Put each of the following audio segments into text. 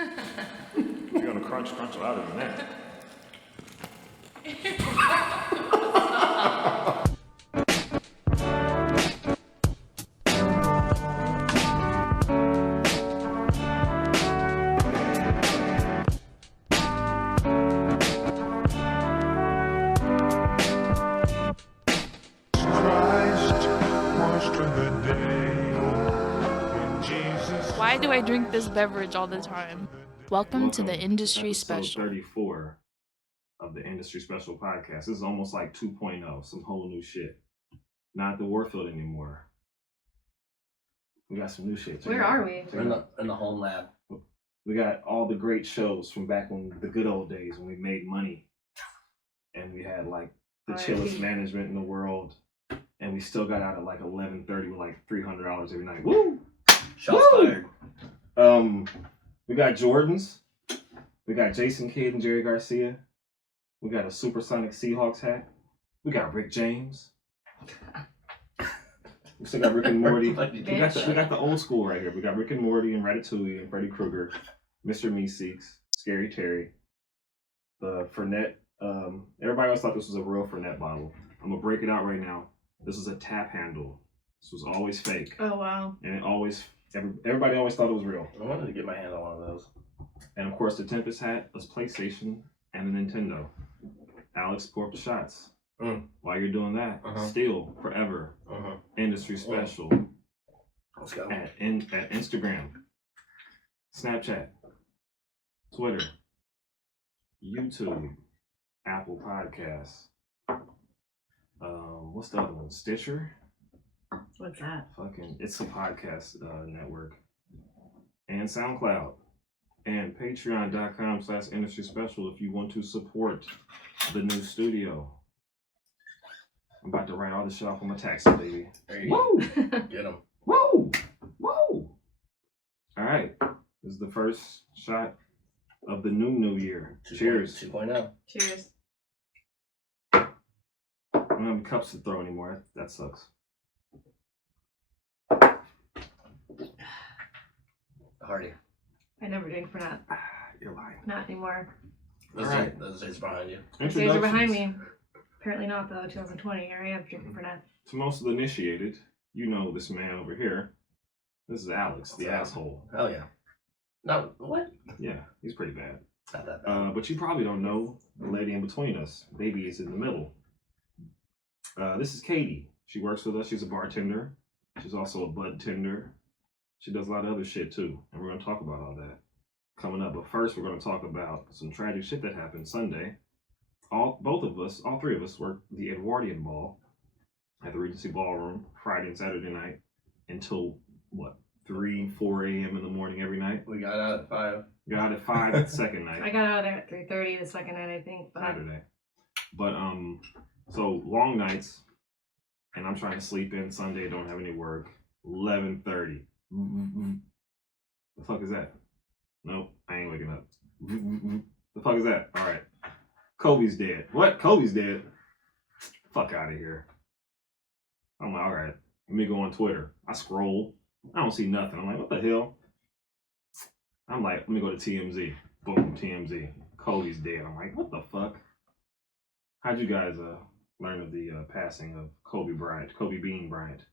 You're gonna crunch louder than that. Why do I drink this beverage all the time? Welcome to the Industry Special. 34 of the Industry Special podcast. This is almost like 2.0, some whole new shit. Not the Warfield anymore. We got some new shit. Where are we? We're in the home lab. We got all the great shows from back when the good old days when we made money. And we had like the chillest management in the world. And we still got out at like 11:30 with like $300 every night. Woo! Shots fired. We got Jordans. We got Jason Kidd and Jerry Garcia. We got a Supersonic Seahawks hat. We got Rick James. We still got Rick and Morty. we got the old school right here. We got Rick and Morty and Ratatouille and Freddy Krueger, Mr. Meeseeks, Scary Terry, the Fernet. Everybody else thought this was a real Fernet bottle. I'm gonna break it out right now. This is a tap handle. This was always fake. Oh wow! And it always, everybody always thought it was real. I wanted to get my hand on one of those. And of course, the Tempest hat was PlayStation and a Nintendo. Alex, pour up the shots. While you're doing that, still forever, Industry Special. Let's go. At Instagram, Snapchat, Twitter, YouTube, Apple Podcasts. What's the other one? Stitcher. What's that? It's a podcast network. And SoundCloud. And patreon.com/industry special if you want to support the new studio. I'm about to write all this shit off on my taxi, baby. There you Woo! go. Get them. Woo! Woo! All right. This is the first shot of the new year. Cheers. 2.0. Cheers. I don't have any cups to throw anymore. That sucks. Hardy. I never drink for that. You're lying. Not anymore. Those days behind you. Those days are behind me. Apparently not though. 2020. Here I am drinking for that. To most of the initiated, you know this man over here. This is Alex, the asshole. Hell yeah. No, what? Yeah, he's pretty bad. Not that bad. But you probably don't know the lady in between us. Baby is in the middle. This is Katie. She works with us. She's a bartender. She's also a bud tender. She does a lot of other shit too. And we're going to talk about all that coming up. But first, we're going to talk about some tragic shit that happened Sunday. All three of us worked the Edwardian Ball at the Regency Ballroom Friday and Saturday night until, 3, 4 a.m. in the morning every night? We got out at 5. Got out at 5 the second night. I got out of there at 3:30 the second night, I think. Saturday. But, so long nights, and I'm trying to sleep in Sunday, don't have any work. 11:30. The fuck is that? Nope, I ain't waking up. The fuck is that? All right. Kobe's dead. What? Kobe's dead? Fuck out of here. I'm like, all right. Let me go on Twitter. I scroll. I don't see nothing. I'm like, what the hell? I'm like, let me go to TMZ. Boom, TMZ. Kobe's dead. I'm like, what the fuck? How'd you guys learn of the passing of Kobe Bean Bryant?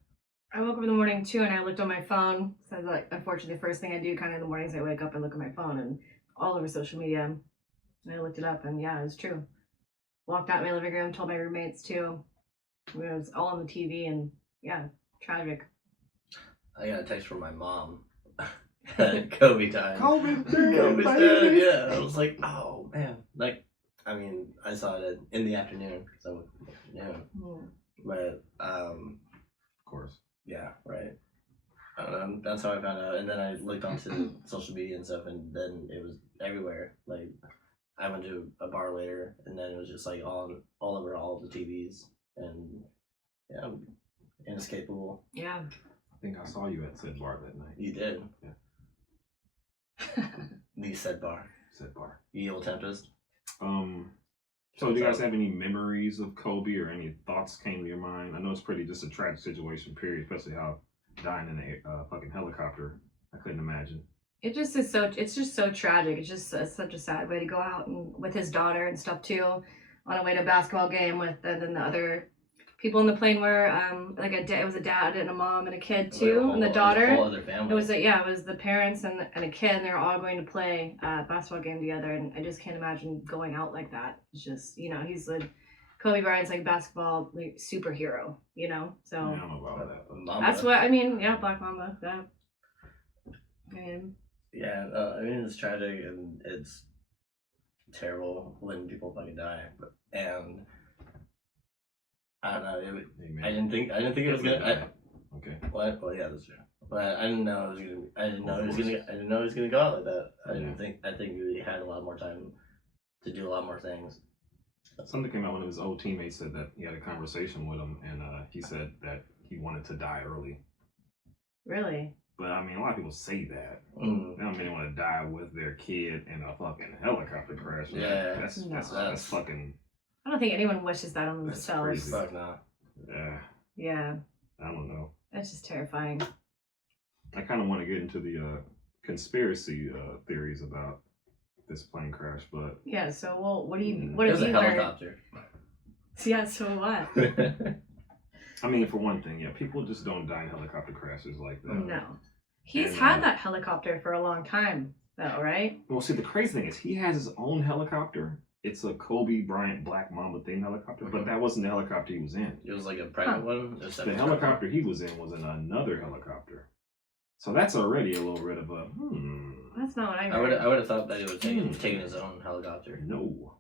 I woke up in the morning too, and I looked on my phone. So like, unfortunately, the first thing I do kind of in the mornings, I wake up and look at my phone and all over social media. And I looked it up, and yeah, it was true. Walked out in my living room, told my roommates too. It was all on the TV, and yeah, tragic. I got a text from my mom. Kobe died. Kobe's dead. Yeah, I was like, oh man. Like, I mean, I saw it in the afternoon. So, yeah. But, of course. Yeah, right. That's how I found out. And then I looked onto social media and stuff, and then it was everywhere. Like, I went to a bar later, and then it was just like all over all the TVs, and yeah, inescapable. Yeah. I think I saw you at said bar that night. You did. Yeah. The said bar. Said bar. The old Tempest. So do you guys have any memories of Kobe or any thoughts came to your mind? I know it's pretty just a tragic situation, period, especially how dying in a fucking helicopter. I couldn't imagine. It just is so. It's just so tragic. It's just such a sad way to go out and with his daughter and stuff too, on a way to a basketball game with then the other people in the plane were like it was a dad and a mom and a kid too, and the daughter. Whole other family. It was it was the parents and a kid, and they were all going to play a basketball game together, and I just can't imagine going out like that. It's just he's like Kobe Bryant's like basketball like superhero, so. I don't know about that. Mamba. That's what I mean. Yeah, Black Mamba. Yeah. I mean, Yeah, I mean it's tragic and it's terrible when people fucking die, and I don't know. I didn't think it was gonna. Okay. What? Well, yeah, that's true. But I didn't know it was gonna. I didn't know it was gonna go out like that. I think we had a lot more time to do a lot more things. Something came out, one of his old teammates said that he had a conversation with him, and he said that he wanted to die early. really? But I mean, a lot of people say that. Mm. They don't mean they want to die with their kid in a fucking helicopter crash. Yeah. That's fucking. I don't think anyone wishes that on That's themselves. crazy. Fuck no. Yeah, Yeah, I don't know. that's just terrifying. I kind of want to get into the conspiracy theories about this plane crash, but Yeah. So, well, what It have was a you heard? helicopter. Yeah. So what? I mean, for one thing, yeah, people just don't die in helicopter crashes like that. No, he's And, had that helicopter for a long time, though, right? Well, see, the crazy thing is he has his own helicopter. It's a Kobe Bryant Black Mamba themed helicopter, but that wasn't the helicopter he was in. It was like a private one. Just The helicopter he was in another helicopter. So that's already a little bit of a That's not what I I would heard. have thought that he would have taken his own helicopter. No.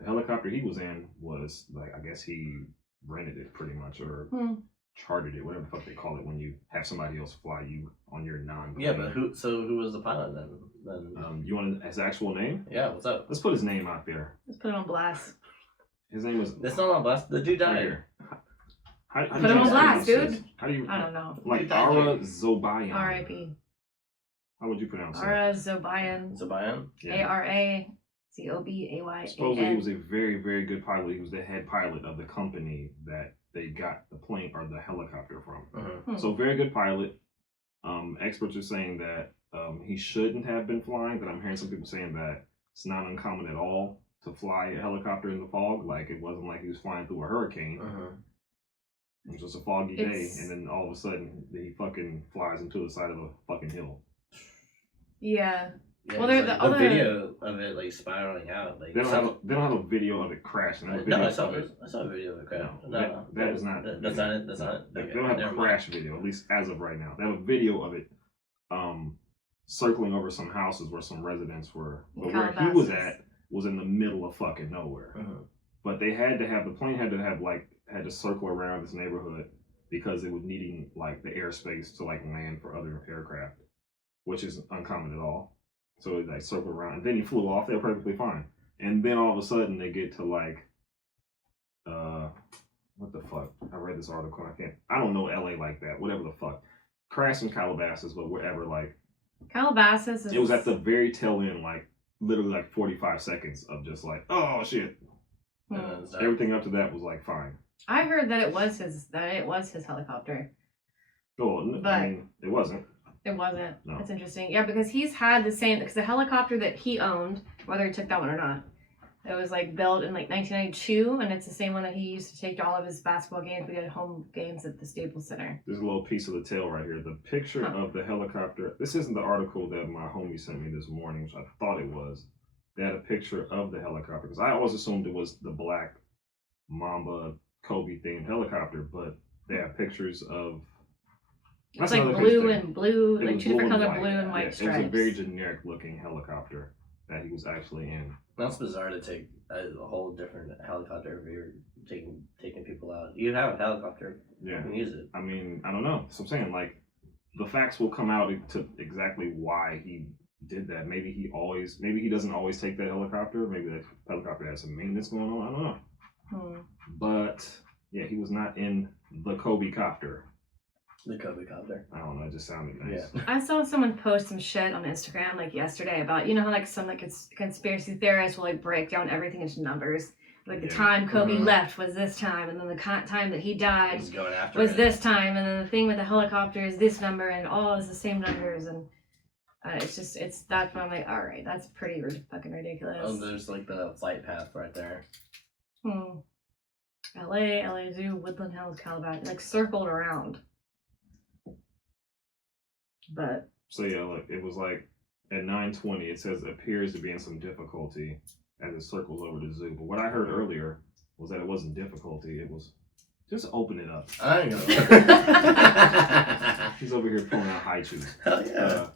The helicopter he was in was like, I guess he rented it pretty much or chartered it, whatever the fuck they call it when you have somebody else fly you on your non. Yeah, but who was the pilot then? You want his actual name? Yeah, what's up? Let's put his name out there. Let's put it on blast. His name was. That's not on blast. The dude right died. here. How Put do him you on pronounce blast, this? dude. How do you? I don't know. Like He died Ara here. Zobayan. R.I.P. How would you pronounce it? Ara Zobayan. Zabayan? ARAZOBAYAN. Supposedly he was a very, very good pilot. He was the head pilot of the company that they got the plane or the helicopter from. Mm-hmm. So very good pilot. Experts are saying that he shouldn't have been flying, but I'm hearing some people saying that it's not uncommon at all to fly a helicopter in the fog. Like it wasn't like he was flying through a hurricane. It was just a foggy day, and then all of a sudden he fucking flies into the side of a fucking hill. Yeah. Yeah, Well, well, there's the the other- video of it like spiraling out. Like They don't have a video of it crashing. They have a video no, I saw of it. a video of it crash. No, that is not. That's not it. That's not it. They Okay, don't have a never crash video, at least as of right now. They have a video of it circling over some houses where some residents were. But where he was at was in the middle of fucking nowhere. mind. But they had to have, the plane had to circle around this neighborhood because it was needing like the airspace to like land for other aircraft, which is uncommon at all. So it like circled around and then he flew off. They were perfectly fine. And then all of a sudden they get to like, what the fuck? I read this article. I don't know LA like that. Whatever the fuck. Crash in Calabasas, but wherever, like. Calabasas is... It was at the very tail end, like literally like 45 seconds of just like, oh shit. Everything up to that was like fine. I heard that it was his helicopter. Oh, But- I mean, it wasn't. It wasn't. No. That's interesting. Yeah, because he's had the same, because the helicopter that he owned, whether he took that one or not, it was like built in like 1992, and it's the same one that he used to take to all of his basketball games. We had home games at the Staples Center. There's a little piece of the tail right here. The picture of the helicopter. This isn't the article that my homie sent me this morning, which I thought it was. They had a picture of the helicopter because I always assumed it was the Black Mamba Kobe themed helicopter, but they have pictures of. It's like blue and blue, It like was two different blue and color blue and white It was stripes. a very generic looking helicopter that he was actually in. That's bizarre to take a whole different helicopter if you're taking people out. You have a helicopter. Yeah. You can use it. I mean, I don't know. So I'm saying, like, the facts will come out to exactly why he did that. Maybe he doesn't always take that helicopter. Maybe that helicopter has some maintenance going on. I don't know. But yeah, he was not in the Kobe copter. The Kobe copter. I don't know. It just sounded nice. Yeah. I saw someone post some shit on Instagram like yesterday about, you know how like some like conspiracy theorists will like break down everything into numbers. Like the time Kobe left was this time, and then the time that he died He's going after was it. this time, and then the thing with the helicopter is this number, and all is the same numbers. And It's that's when I'm like, all right, that's pretty fucking ridiculous. Oh, there's like the flight path right there. LA Zoo, Woodland Hills, Calabash, like circled around. But So yeah, look, it was like at 9:20. It says appears to be in some difficulty as it circles over the zoo. But what I heard earlier was that it wasn't difficulty. It was just open it up. I know. He's over here pulling out high chews. Hell yeah.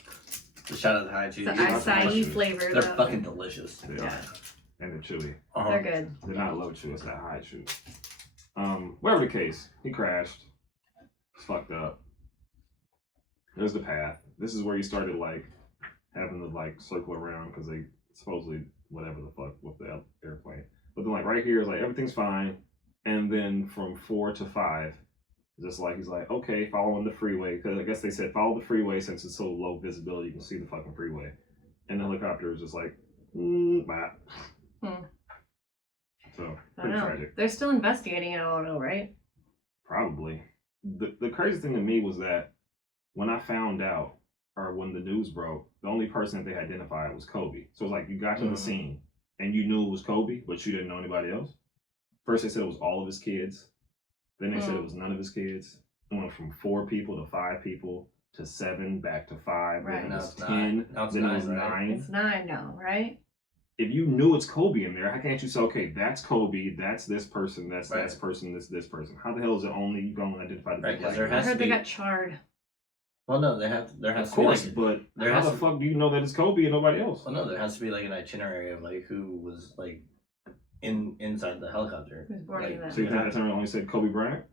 Shout out to high cheese. the Acai acai flavor. They're though. fucking delicious. Yeah. And they're chewy. They're good. They're not low chew. It's that high chew. Whatever the case, he crashed. It's fucked up. There's the path. This is where he started like having to like circle around because they supposedly whatever the fuck with the airplane. But then like right here is like everything's fine, and then from 4 to 5, just like he's like okay, following the freeway because I guess they said follow the freeway since it's so low visibility you can see the fucking freeway, and the helicopter is just like bye. So pretty tragic. They're still investigating it all, though, right? Probably. The crazy thing to me was that when I found out, or when the news broke, the only person that they identified was Kobe. So it's like you got to the scene and you knew it was Kobe, but you didn't know anybody else. First they said it was all of his kids. Then they said it was none of his kids. It went from 4 people to 5 people to 7 back to 5. Right. Then it Now was it's 10. 9. Now it's Then it 9, was right? 9. It's 9 now, right? If you knew it's Kobe in there, how can't you say, okay, that's Kobe, that's this person, that's Right. this person, this person? How the hell is it only you going to identify the Right, big 'cause black there guy? I has heard to they be- got charred. Well, no, there has Of to course, be like, but there how has the to- fuck do you know that it's Kobe and nobody else? well, no, there has to be like an itinerary of like who was like inside the helicopter. Who's boarding Like, them? So you think that time only said Kobe Bryant?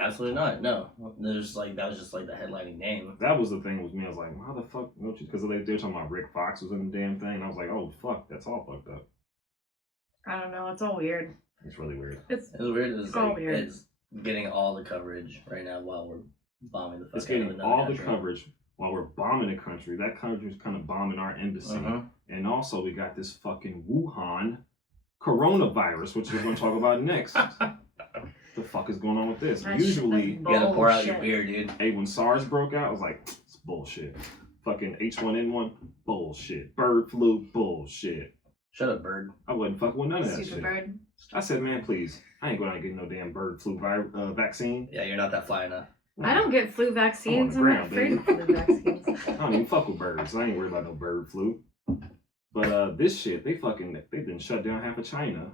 Absolutely not. No, there's like that was just like the headlining name. That was the thing with me. I was like, how the fuck? Because they were talking about Rick Fox was in the damn thing. And I was like, oh fuck, that's all fucked up. I don't know. It's all weird. It's really weird. It's It's weird. It's Oh, like weird. it's getting all the coverage right now while we're bombing the fuck It's out of getting another all the country. coverage while we're bombing the country. That country's kind of bombing our embassy. And also we got this fucking Wuhan coronavirus, which we're going to talk about next. The fuck is going on with this? That's- Usually, that's You gotta pour out your bullshit. beer, dude. hey, when SARS broke out, I was like, it's bullshit. Fucking H1N1, bullshit. Bird flu, bullshit. Shut up, bird. I wasn't fucking with none of that Stupid shit. bird. I said, man, please, I ain't going to get no damn bird flu vaccine. Yeah, you're not that fly enough. I don't get flu vaccines. I'm not ground, afraid of flu vaccines. I don't even fuck with birds. I ain't worried about no bird flu. But this shit, they didn't shut down half of China.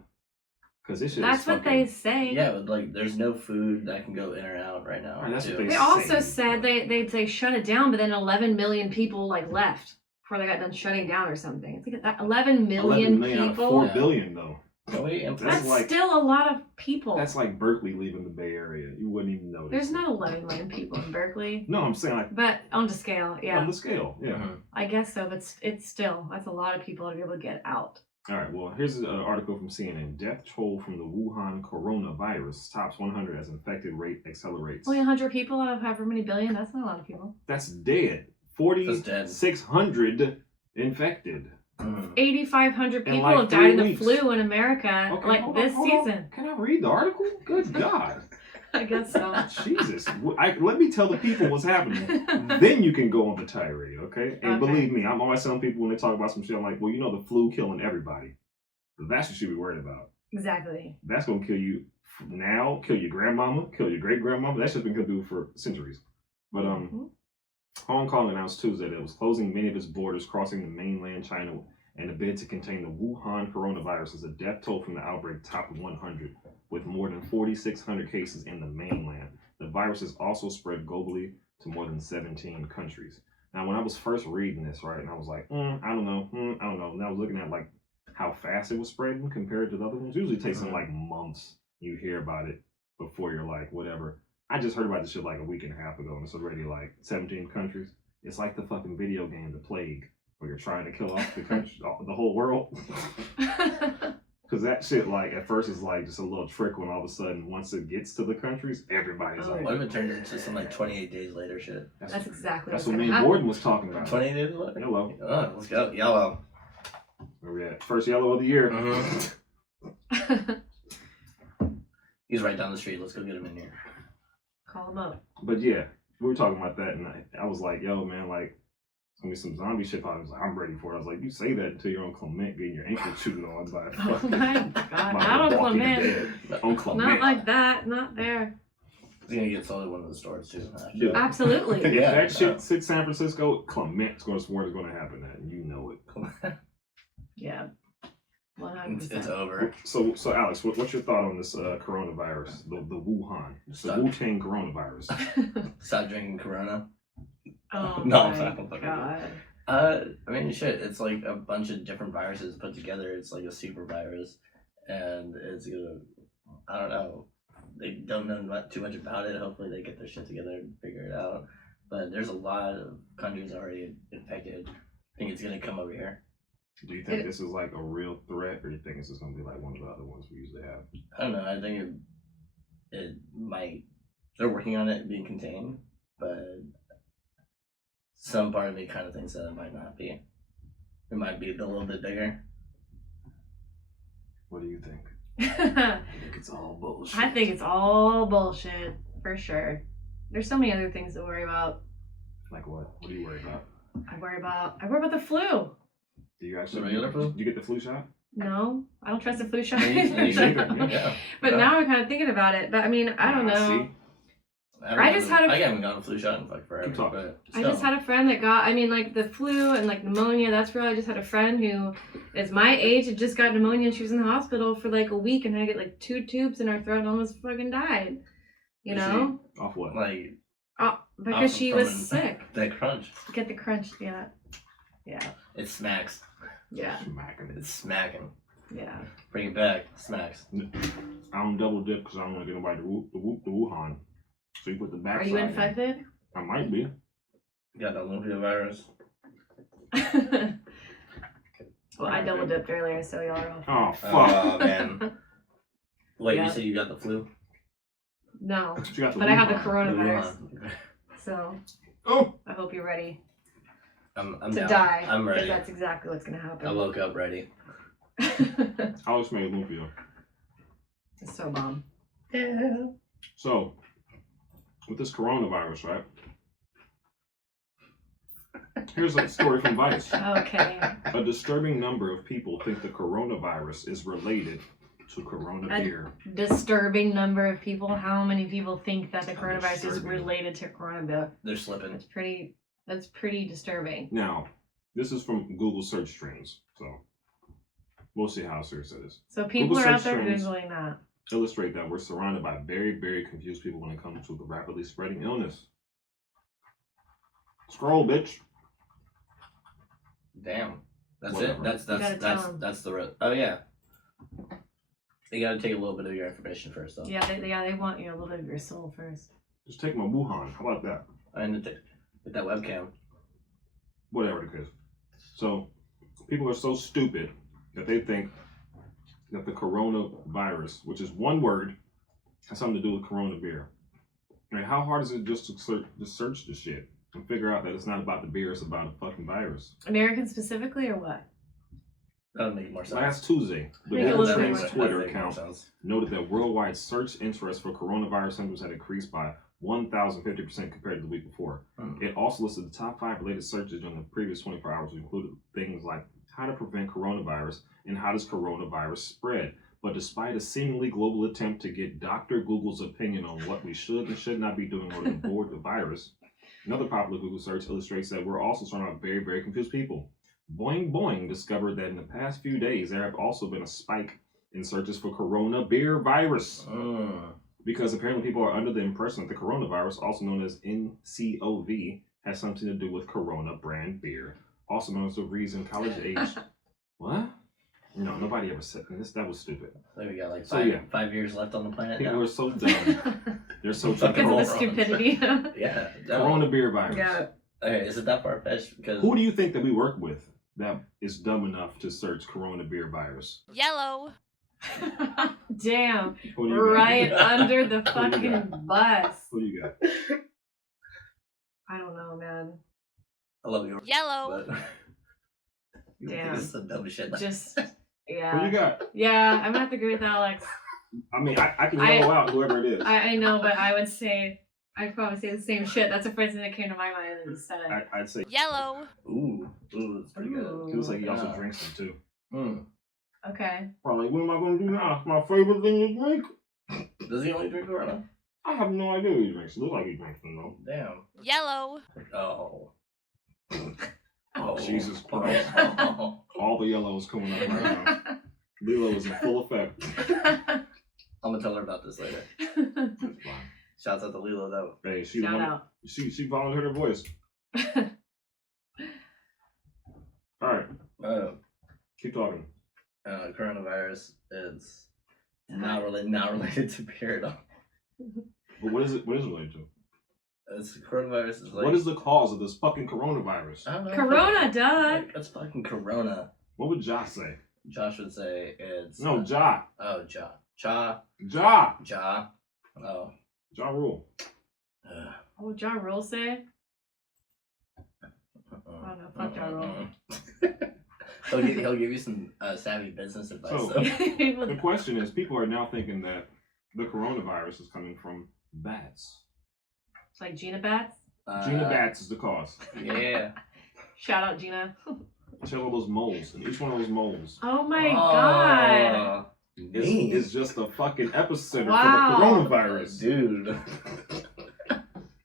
Cause this shit That's is what fucking, they say. Yeah, but like, there's no food that can go in or out right now. Right, that's what too. They also said they shut it down, but then 11 million people like left before they got done shutting down or something. It's like that 11 million 11 million out of people. 4 Yeah. billion though. Nobody That's That's like- still a lot of people. That's like Berkeley leaving the Bay Area. You wouldn't even notice. There's it. not 11 million people in Berkeley, No, I'm saying like but on the scale, yeah, on the scale. Yeah. Mhm. I guess so. But it's still that's a lot of people to be able to get out. All right. Well, here's an article from CNN. Death toll from the Wuhan coronavirus tops 100 as infected rate accelerates. Only 100 people out of however many billion. That's not a lot of people. That's dead. That's dead. 4,600 infected. Mhm. 8,500 In people like have 3 died in the weeks. flu in America Okay, like hold this on, hold on. season. Can I read the article? Good God. I guess so. Jesus. Let me tell the people what's happening. Then you can go on the tirade, okay? And Okay. believe me, I'm always telling people when they talk about some shit, I'm like, well, you know the flu killing everybody. That's what you should be worried about. Exactly. That's going to kill you now, kill your grandmama, kill your great-grandmama. That's just been going to do for centuries. But Mhm. Hong Kong announced Tuesday that it was closing many of its borders crossing the mainland China in a bid to contain the Wuhan coronavirus as the death toll from the outbreak topped 100, with more than 4,600 cases in the mainland. The virus has also spread globally to more than 17 countries. Now, when I was first reading this, right, and I was like, I don't know. And I was looking at like how fast it was spreading compared to the other ones. Usually it takes them like months. You hear about it before you're like, whatever. I just heard about this shit like a week and a half ago, and it's already like 17 countries. It's like the fucking video game, The Plague, where you're trying to kill off the country, the whole world. Because that shit, like, at first is like just a little trick when all of a sudden, once it gets to the countries, everybody's like, What if it turned into some like 28 days later shit? That's exactly That's what's what me gonna and happen. Gordon was talking about. 28 days later? Yellow. Oh, let's go. Yellow. Where we at? First yellow of the year. Mhm. He's right down the street. Let's go get him in here. Call them up. But yeah, we were talking about that, and I was like, yo, man, like, some zombie shit. I was like, I'm ready for it. I was like, you say that until you're on Clement getting your ankle chewed on by a Oh fucking. my god, by not on The Walking Clement. Dead. On Clement. Not like that. Not there. It's gonna get sold at one of the stores too. Yeah. Absolutely. If Yeah, that shit hits San Francisco, Clement's going to swear it's going to happen. That you know it. Yeah. 100%. It's over. So Alex, what's your thought on this coronavirus, the Wuhan, the Stop. Wu-Tang coronavirus? Stop drinking Corona. Oh No, my fucking god. I mean, shit. It's like a bunch of different viruses put together. It's like a super virus, and it's gonna. I don't know. They don't know too much about it. Hopefully, they get their shit together and figure it out. But there's a lot of countries already infected. I think it's gonna come over here. Do you think this is like a real threat, or do you think this is going to be like one of the other ones we usually have? I don't know. I think it might. They're working on it being contained, but some part of me kind of thinks that it might not be. It might be a little bit bigger. What do you think? I I think it's all bullshit. think it's all bullshit for sure. There's so many other things to worry about. Like what? What do you worry about? I worry about the flu. Do you actually The regular flu? Do you get the flu shot? No, I don't trust the flu shot. Me neither. But Yeah. now I'm kind of thinking about it. But I mean, I don't know. See? I just had a- I haven't gotten a flu shot in like forever. Keep talking. But I just had a friend that got, I mean, like the flu and like pneumonia, that's real. I just had a friend who is my age, had just got pneumonia and she was in the hospital for like a week and had to get like 2 tubes in her throat and almost fucking died. You Is know? Off what? like Because off she from was an- sick. that crunch. Get the crunch, yeah. Yeah, It smacks. yeah, Smacking it. It's smacking. yeah. Bring it back. Smacks. I don't double dip because I don't want to get nobody the Wuhan. So you put the backside. Are you in. infected? I might be. Got the Olympia virus. Well, I double dipped earlier, so y'all are all. Oh fuck! Oh man. Wait, Yeah. you said you got the flu? No, You got the but I have the Wuhan. coronavirus, Wuhan. so Oh, I hope you're ready I'm to down. die. I'm ready. Because that's exactly what's gonna happen. I woke up ready. Alex made Olympia. It's so bomb. Yeah. So, with this coronavirus, right? Here's a story from Vice. Okay. A disturbing number of people think the coronavirus is related to Corona A- beer. Disturbing number of people. How many people think that the A coronavirus is disturbing. related to coronavirus? They're slipping. That's pretty disturbing. Now, this is from Google search trends, so we'll see how serious it is. So people Google are out search there trends. Googling that. Illustrate that we're surrounded by very, very confused people when it comes to the rapidly spreading illness. Scroll, bitch. Damn. That's Whatever. it. That's You gotta tell 'em. that's the. Oh yeah. You gotta take a little bit of your information first, though. Yeah, they want you a little bit of your soul first. Just take my Wuhan. How about that? And with that webcam. Whatever it is. So, people are so stupid that they think that the coronavirus, which is one word, has something to do with Corona beer. I mean, how hard is it just to search the shit and figure out that it's not about the beer, it's about a fucking virus? American specifically, or what? That would make more sense. Last Tuesday, the Make a Google little bit Trends more Twitter That would make more account sense. noted that worldwide search interest for coronavirus symptoms had increased by 1,050% compared to the week before. It also listed the top 5 related searches during the previous 24 hours, which included things like how to prevent coronavirus and how does coronavirus spread. But despite a seemingly global attempt to get Dr. Google's opinion on what we should and should not be doing in order to board the virus, another popular Google search illustrates that we're also surrounded by very, very confused people. Boing Boing discovered that in the past few days, there have also been a spike in searches for Corona beer virus. Because apparently people are under the impression that the coronavirus, also known as NCOV, has something to do with Corona brand beer, also known as the reason college age. What? No, nobody ever said this. That was stupid. So we got like So, 5, yeah. 5 years left on the planet People now. are so dumb. They're so Fucking Because of the morons. stupidity. Yeah. Corona beer virus. Yeah. Okay, is it that far fetched? Because Who do you think that we work with that is dumb enough to search Corona beer virus? Yellow. Damn. Who do you got? Right under the Who do you fucking bus. Who do you got? I don't know, man. I love you. Yellow. But Damn. this is the dumbest shit. Just, Who you yeah. got? Yeah, I'm gonna have to agree with Alex. I mean, I can yellow out whoever it is. I know, but I would say I'd probably say the same shit. That's the first thing that came to my mind when you said it. I'd say Yellow. Ooh, it's pretty good. Ooh. he looks like he also Yeah. drinks them too. Mm. Okay. Probably, what am I gonna do now? It's my favorite thing to drink. Does he only drink Corona? I have no idea what he drinks. Look like he drinks them though. Damn. Yellow. Oh. Oh, Jesus Christ. Oh. All the yellows coming up right now. Lilo is in full effect. I'm gonna tell her about this later. That's fine. Shouts out to Lilo though. Hey, she Shout out. She volunteered her voice. All right, keep talking. Coronavirus is not related to beer at all. But what is it? What is it related to? It's coronavirus is like. What is the cause of this fucking coronavirus? I don't know. Corona, duh. Like, it's fucking Corona. What would Josh say? Josh would say it's. No, Ja. Oh, Ja. Oh. Ja Rule. What would John Rule say? Oh no, fuck Ja Rule. he'll give you some savvy business advice. So- though. The question is, people are now thinking that the coronavirus is coming from bats. It's like Gina Bats. Gina Bats is the cause. Yeah. Shout out Gina. She has all those moles, and each one of those moles Oh my god. is just a fucking epicenter Wow. for the coronavirus. Dude.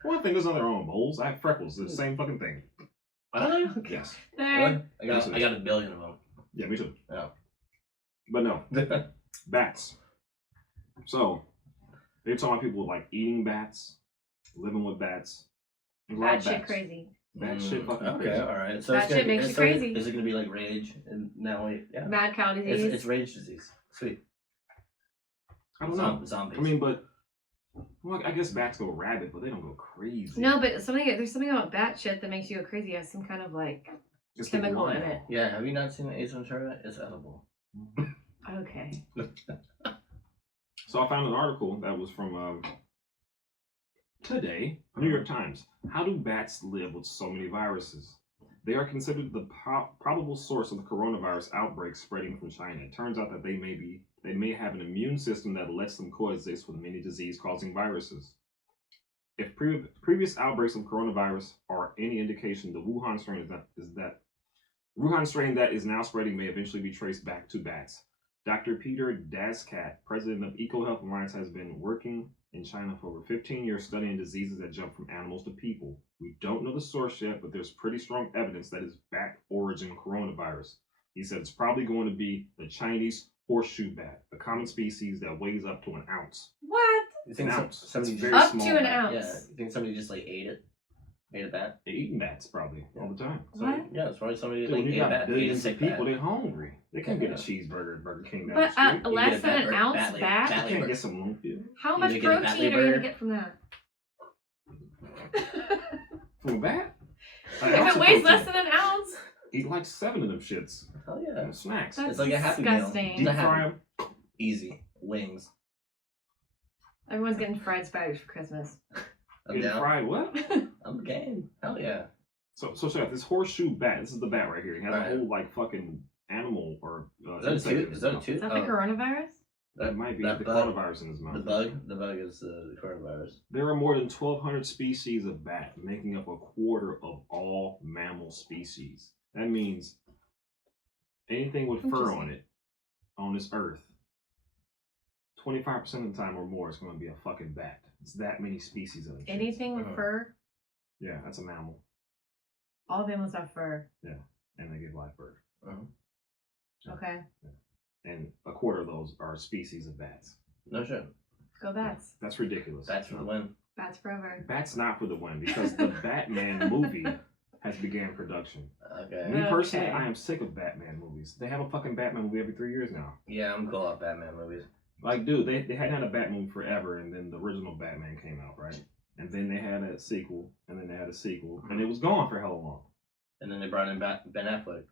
One thing is on their own moles. I have freckles. They're the same fucking thing. Yes. There. I got 1 billion of them. Yeah, me too. Yeah. But no, bats. So, they're talking about people like eating bats, living with bats. There's a lot That of shit bats. crazy. That shit fucking Okay, crazy. alright. So That it's gonna shit makes be, you crazy. Is it gonna be like rage? And now yeah. Mad cow disease. It's rage disease. Sweet. I don't know. Zombies. I mean, but well, I guess bats go rabid, but they don't go crazy. No, but there's something about bat shit that makes you go crazy. It has some kind of like It's the chemical in guano. it. Yeah, have you not seen Ace Ventura? It's edible. Okay. So I found an article that was from today, New York Times. How do bats live with so many viruses? They are considered the probable source of the coronavirus outbreak spreading from China. It turns out that they may have an immune system that lets them coexist with many disease-causing viruses. If previous outbreaks of coronavirus are any indication, the Wuhan strain that is now spreading may eventually be traced back to bats. Dr. Peter Daskat, president of EcoHealth Alliance, has been working in China for over 15 years studying diseases that jump from animals to people. We don't know the source yet, but there's pretty strong evidence that it's bat origin coronavirus. He said it's probably going to be the Chinese horseshoe bat, a common species that weighs up to an ounce. What? You think An ounce. somebody It's just, very Up small to an bat. ounce. yeah, you think somebody just like ate it? Ate a bat? They're eating bats probably all the time. So, What? yeah, it's probably somebody Dude, like you ate a got bat. Ate a billions of sick people, bat. they're hungry. They can't get a Yeah. cheeseburger at Burger King down But the street. less get a than an bat- ounce bat- back? bat- You can't get some lumpia How You much gonna get a bat protein are you burger? gonna get from that? from a bat. An If ounce it of weighs less protein. than an ounce, Eat like 7 of them shits. Hell yeah. And snacks. that's It's like a Happy Meal. disgusting. Deep It's a fry Happy- 'em. Easy. Wings. Everyone's getting fried spiders for Christmas. I'm Get down. fried what? I'm game. Hell yeah. So check this horseshoe bat. This is the bat right here. He has Alright. a whole like fucking animal or Is that a insect in tooth? his Is that a mouth. tooth? Is that the coronavirus? That might be that the bug- coronavirus in his mouth. The bug? The bug is the coronavirus. There are more than 1,200 species of bat, making up a quarter of all mammal species. That means anything with fur on it on this earth, 25% of the time or more is going to be a fucking bat. It's that many species of it. Anything with Uh-huh. fur? Yeah, that's a mammal. All mammals have fur. And they give live birth. Uh-huh. Okay. And a quarter of those are species of bats. No shit. Go bats. That's ridiculous. That's for the win. Bats forever. Bats not for the win because the Batman movie has began production. Okay. Me personally, Okay. I am sick of Batman movies. They have a fucking Batman movie every 3 years now. Yeah, I'm cool off Batman movies. Like, dude, they hadn't had a Bat movie forever, and then the original Batman came out, right? And then they had a sequel, and then they had a sequel, and it was gone for hell long. And then they brought in Ben Affleck.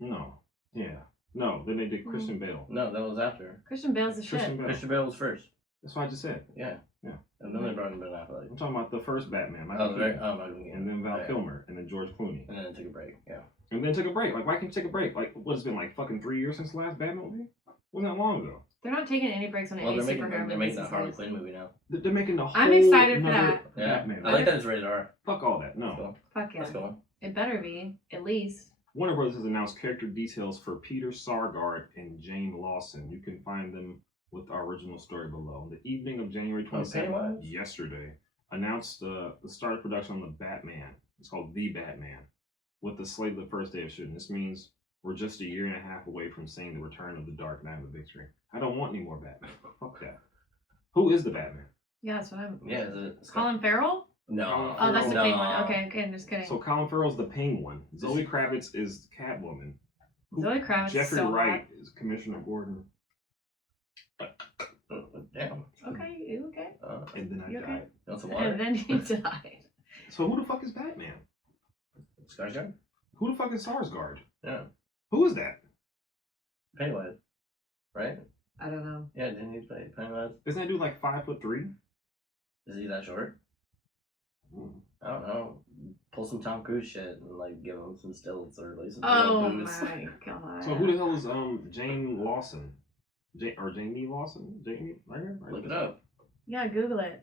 No. Yeah. No, then they did Christian Bale. No, that was after. Christian Bale's the Christian shit. Bale. Christian Bale was first. That's what I just said. Yeah. Yeah. And then they brought in Ben Affleck. I'm talking about the first Batman, Oh, Michael the very, Keaton, Michael Keaton. and then Val Yeah. Kilmer, and then George Clooney. And then it took a break. Yeah. And then took a break. Like, why can't you take a break? Like, what, it's been like fucking 3 years since the last Batman movie? Wasn't that long ago? They're not taking any breaks on any Well, they're superhero making movies that these Harley days. Quinn movie now. They're making the whole. I'm excited for another that. Yeah, Batman. I like that it's rated R. Fuck all that. That's No. cool. Fuck yeah. That's cool. It better be, at least. Warner Bros. Has announced character details for Peter Sarsgaard and Jane Lawson. You can find them with our original story below. The evening of January 27th, Pennywise? yesterday, announced the start of production on the Batman. It's called The Batman, with the slate of the first day of shooting. This means we're just a year and a half away from seeing the return of the Dark Knight of the big screen. I don't want any more Batman. Fuck that. Who is the Batman? Yeah, that's what I'm. Yeah, is it? Colin Farrell? No. Oh, that's the no. Penguin one. Okay, I'm just kidding. So Colin Farrell's the Penguin. Zoe Kravitz is Catwoman. Zoe Kravitz Jeffrey is so Wright is Commissioner Gordon. Damn. hot. Okay, you okay? And then I You died. okay? That's a And water. then he died. So who the fuck is Batman? Skarsgård? Who the fuck is Sarsgaard? Yeah. Who is that? Pennywise. Right? I don't know. Yeah, didn't he play Pennywise? Isn't that dude like 5'3"? Is he that short? Mm. I don't know. Pull some Tom Cruise shit and like give him some stilts or like some Oh real boots. my god. So who the hell is Jane Lawson? Jamie Lawson? Jamie? Right here? Right Look it there. up. Yeah, Google it.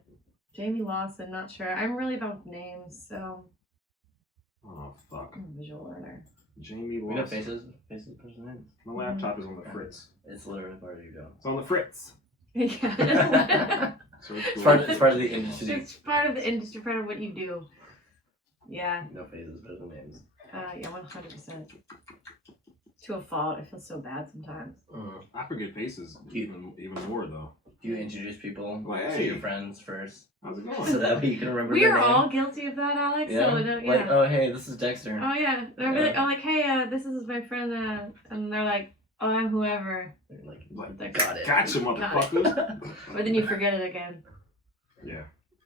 Jamie Lawson, not sure. I'm really about names, so Oh fuck. I'm a visual learner. Jamie We got Lawson. faces, person names. My laptop is on the fritz. It's literally part of your job. It's on the fritz. Yeah. So It's part of the industry. It's part of the industry, part of what you do. Yeah. No faces, person names. Yeah, 100%. To a fault. I feel so bad sometimes. I forget faces even more though. You introduce people Like, to hey. your friends first, How's it so going? that way you can remember We their are name. all guilty of that, Alex. Yeah. So, Like, oh hey, this is Dexter. Oh yeah, they're Yeah. like, oh like, hey, this is my friend, and they're like, oh, I'm whoever, Like, got it. Gotcha, motherfucker. but then you forget it again, Yeah.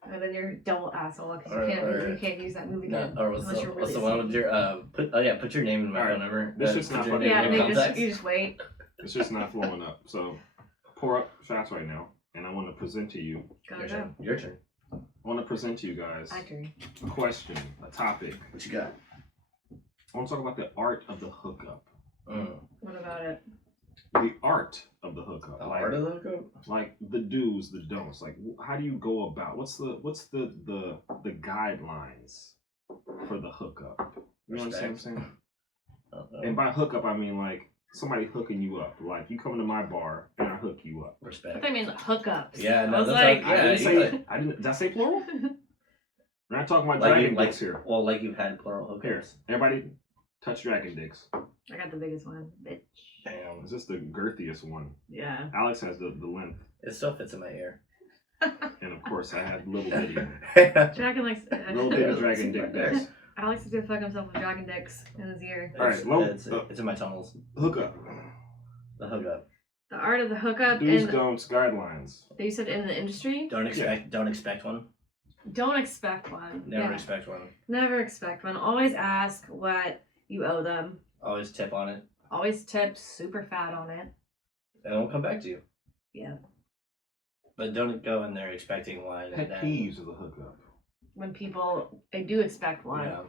and then you're a double asshole because Or- you can't use that movie No, again or what's unless the, you're what's really the one with your put your name in my Alright. phone number. This shit's put not your funny. name yeah, in and contacts. you just wait. It's just not flowing up. So pour up shots right now. And I want to present to you. Gotta Your go. turn. Your turn. I want to present to you guys Actor. a question, a topic. What you got? I want to talk about the art of the hookup. What about it? The art of the hookup. The like, art of the hookup? like the do's, the don'ts. Like how do you go about? What's the guidelines for the hookup? You know what I'm saying? And by hookup I mean like somebody hooking you up. Like you come to my bar and I hook you up. I Respect. thought I mean hookups. Yeah, I no, was that's like, not- Yeah, I didn't. Did I say plural? We're not talking about Like dragon you, like dicks here. well, like you've had plural Here, hookups. everybody, touch dragon dicks. I got the biggest one, bitch. Damn, Is this the girthiest one? Yeah. Alex has the length, it still fits in my ear. and of course I had little bitty, Dragon likes. little bitty dragon dick dicks. Alex is gonna fuck himself with dragon dicks in his ear. All right, well, it's in my tunnels. Hookup. The hookup. The art of the hookup Do's, in don'ts, guidelines. you said in the industry. Don't expect one. Don't expect one. Never Yeah. expect one. Never expect one. Always ask what you owe them. Always tip on it. Always tip super fat on it. They won't come back to you. Yeah. But don't go in there expecting one. Pet peeves of the hookup. When people they do expect one, Yeah.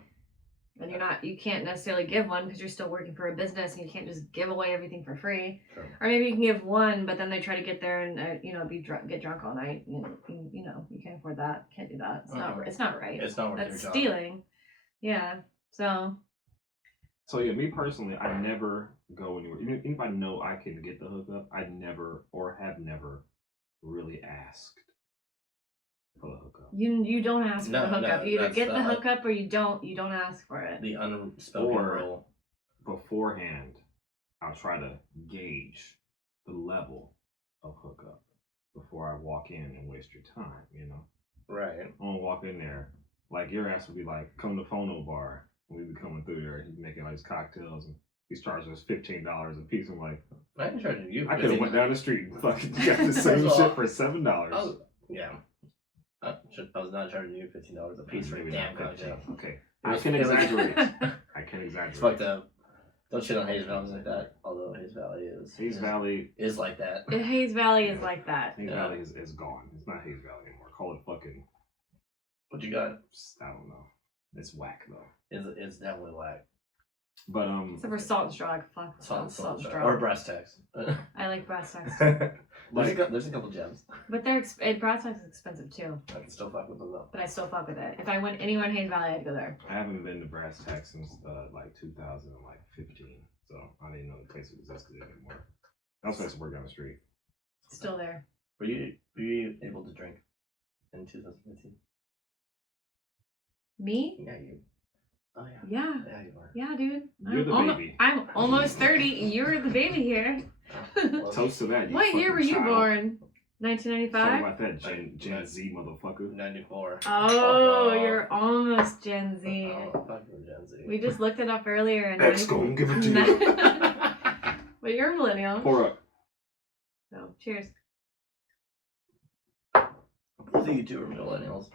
and you can't necessarily give one because you're still working for a business and you can't just give away everything for free. Sure. Or maybe you can give one, but then they try to get there and get drunk all night. You can't afford that. Can't do that. It's not. It's not right. It's not worth That's your job. stealing. Yeah. So So yeah, me personally, I never go anywhere. Even if I know I can get the hookup, I never or have never really asked for the hookup. you don't ask No, for the hookup. no, You either that's get the not- hookup or you don't. You don't ask for it. The unspoken Or- rule. Beforehand, I'll try to gauge the level of hookup before I walk in and waste your time. You know, Right. I won't walk in there like your ass would be like, come to Phono Bar. And we'd be coming through there. He's making all these cocktails and he's charging us $15 a piece. I'm like, I ain't charging you. I could have went down the street and fucking got the same shit for $7. Oh, yeah. I was not charging you $15 a piece for a Maybe damn not 15. cocktail. Okay, It I was- can it was- exaggerate. I can It's exaggerate. fucked up. Don't shit on Hayes Valley like that. Although Hayes Valley Hayes Valley, is like that. Hayes Valley is like that. Hayes Yeah. Valley is gone. It's not Hayes Valley anymore. Call it fucking. What you got? I don't know. It's whack though. It's definitely whack. But Except for salt and straw. I fuck salt and straw. Or brass tacks. I like brass tacks. There's a couple gems. But brass tacks is expensive too. I can still fuck with them though. But I still fuck with it. If I went anywhere in Hayes Valley, I'd go there. I haven't been to Brass Tacks since like 2015, so I didn't know the place existed anymore. I was supposed to work down the street. Still there. Were you able to drink in 2015? Me? Yeah, you. Oh yeah. Yeah. Yeah, you are. Yeah, dude. You're the baby. I'm almost 30. You're the baby here. Toast to that. What year were you born? Talk 1995? about that Gen Z motherfucker. 94. Oh, you're almost Gen Z. Oh, fuck with Gen Z. We just looked it up earlier. And X gonna give it to you. But you're a millennial. Pour up. So, cheers. Both of you two are millennials.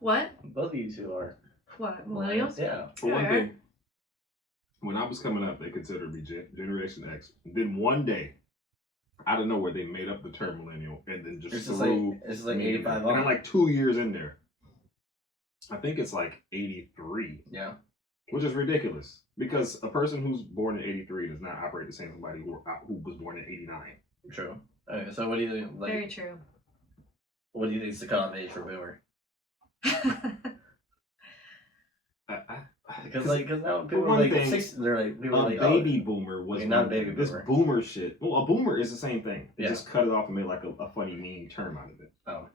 What? Both of you two are. What? Millennials? Yeah. For one Yeah. thing, when I was coming up, they considered me Generation X. Then one day, out of nowhere, they made up the term millennial and then just threw. It's like me in 85 there. And on. I'm like 2 years in there. I think it's like 83. Yeah. Which is ridiculous because a person who's born in 83 does not operate the same as somebody who was born in 89. True. Okay, so what do you think? Like, Very true. what do you think is the cutoff age for boomer? Because now people are one like thing, 60, they're like people are like baby boomer was not one baby thing. This boomer. boomer shit. Well, a boomer is the same thing. They Yeah. just cut it off and made like a funny mean term out of it. Oh.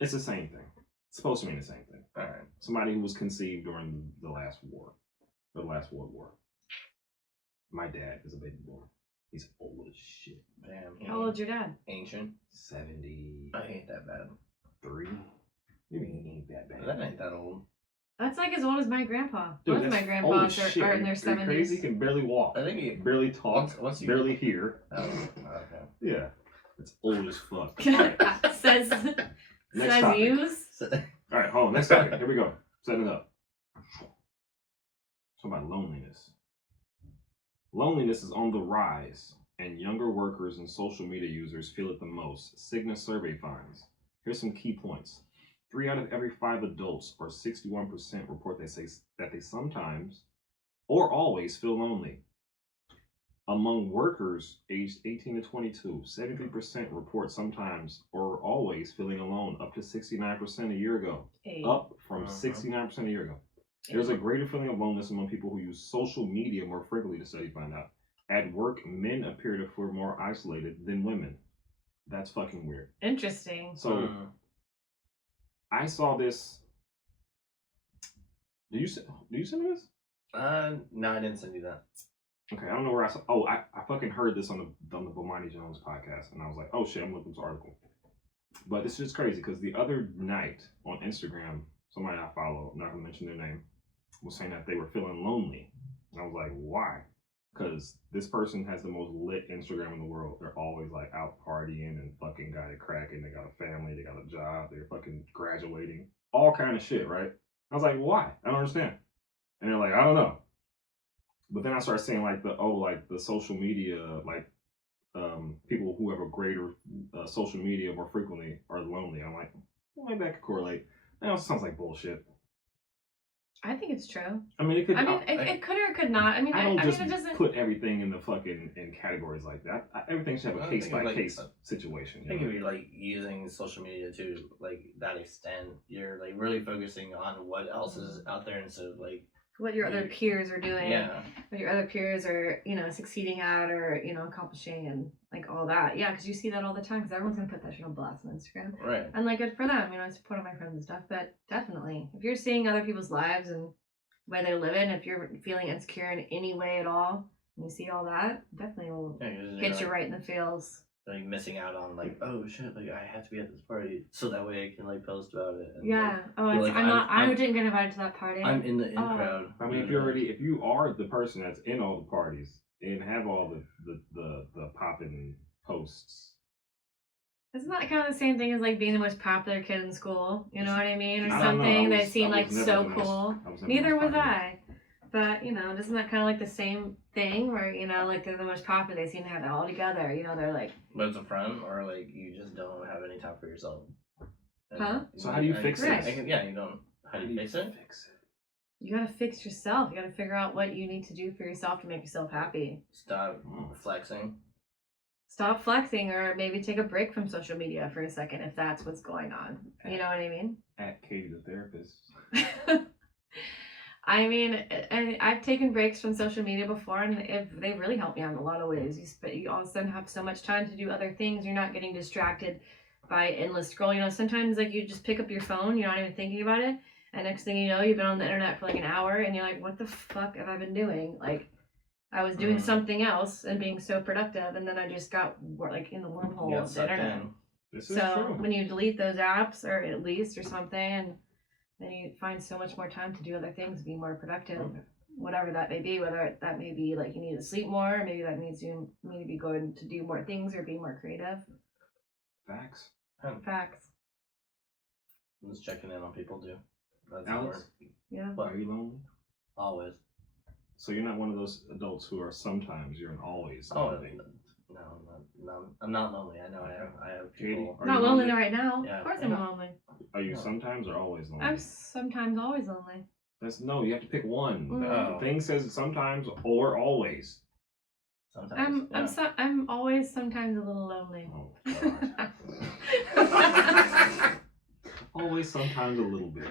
It's the same thing. It's supposed to mean the same thing. All right. Somebody who was conceived during the last war, the last World War. My dad is a baby boomer. He's old as shit. Damn. How old's your dad? Ancient. 73. I ain't that bad. You mean he ain't that bad? That ain't that old. That's like as old as my grandpa. Dude, Both of my that's grandpas old as shit. are in their Are you crazy? 70s. He can barely walk. I think he Barely talk. once you barely hear. Oh, okay. Yeah. It's old as fuck. says Next says topic. yous. All right, hold on. Next topic. Here we go. Set it up. Talk about loneliness. Loneliness is on the rise, and younger workers and social media users feel it the most. Cigna survey finds. Here's some key points. 3 out of every 5 adults, or 61%, report that they sometimes or always feel lonely. Among workers aged 18 to 22, 73% report sometimes or always feeling alone, up to 69% a year ago. Hey. Up from 69% a year ago. There's a greater feeling of loneliness among people who use social media more frequently, the study found out. At work, men appear to feel more isolated than women. That's fucking weird. Interesting. So, I saw this. Do you send me this? No, I didn't send you that. Okay, I don't know where I saw. Oh, I fucking heard this on the Bomani Jones podcast, and I was like, oh shit, I'm looking at this article. But it's just crazy because the other night on Instagram, somebody I follow, I'm not gonna mention their name, was saying that they were feeling lonely, and I was like, why? Because this person has the most lit Instagram in the world. They're always like out partying and fucking got it cracking. They got a family, they got a job, they're fucking graduating, all kind of shit, right? I was like, why? I don't understand. And they're like, I don't know. But then I started saying like the social media, like people who have a greater social media more frequently are lonely. I'm like, well, maybe that could correlate. That also sounds like bullshit. I think it's true. I mean, it could. It could or it could not. I mean, I don't I just mean, it doesn't. put everything in the fucking in categories like that. Everything should have a case by case situation. I think if you're like using social media to like that extent, you're like really focusing on what else is out there instead of like What your other peers are doing. yeah. What your other peers are, succeeding at or accomplishing and like all that. Yeah, because you see that all the time. Because everyone's gonna put that shit on blast on Instagram. Right. And like good for them, I support all my friends and stuff. But definitely, if you're seeing other people's lives and the way they live in, if you're feeling insecure in any way at all, and you see all that, definitely will hit you right in the feels. Like missing out on like, oh shit, like I have to be at this party so that way I can like post about it. And, Yeah. like, I didn't get invited to that party. I'm in the in crowd. I mean, if you are the person that's in all the parties and have all the popping posts. Isn't that kind of the same thing as like being the most popular kid in school? You know what I mean? Or I don't know. something I that was seemed like never so the most- cool. I was never the Neither most was popular. I. But, isn't that kind of like the same thing where, like they're the most popular, they seem to have it all together. They're like, But it's a front, or like you just don't have any time for yourself. Huh? So how do you fix it? Yeah, you don't. How do you fix it? You gotta fix yourself. You gotta figure out what you need to do for yourself to make yourself happy. Stop flexing. Stop flexing, or maybe take a break from social media for a second if that's what's going on. You know what I mean? At Katie the therapist. I mean, and I've taken breaks from social media before, and they really helped me out in a lot of ways. You all of a sudden have so much time to do other things. You're not getting distracted by endless scrolling. You know, sometimes like you just pick up your phone, you're not even thinking about it, and next thing you know, you've been on the internet for like an hour, and you're like, what the fuck have I been doing? Like, I was doing something else and being so productive, and then I just got like in the wormhole of the internet. So when you delete those apps, or at least or something, and then you find so much more time to do other things, be more productive, whatever that may be. Whether that may be like you need to sleep more, or maybe that means you need to be going to do more things or be more creative. Facts. Facts. I'm just checking in on people too. That's Alex, Yeah. are you lonely? Always. So you're not one of those adults who are sometimes, you're an always Oh, lonely. no, I'm not lonely. I know I have people. Are Not you lonely lonely? right now. Yeah. Of course I'm lonely. Are you No. sometimes or always lonely? I'm sometimes always lonely. No, you have to pick one. Mm. The thing says sometimes or always. Sometimes. I'm always sometimes a little lonely. Oh, God. Always sometimes a little bit.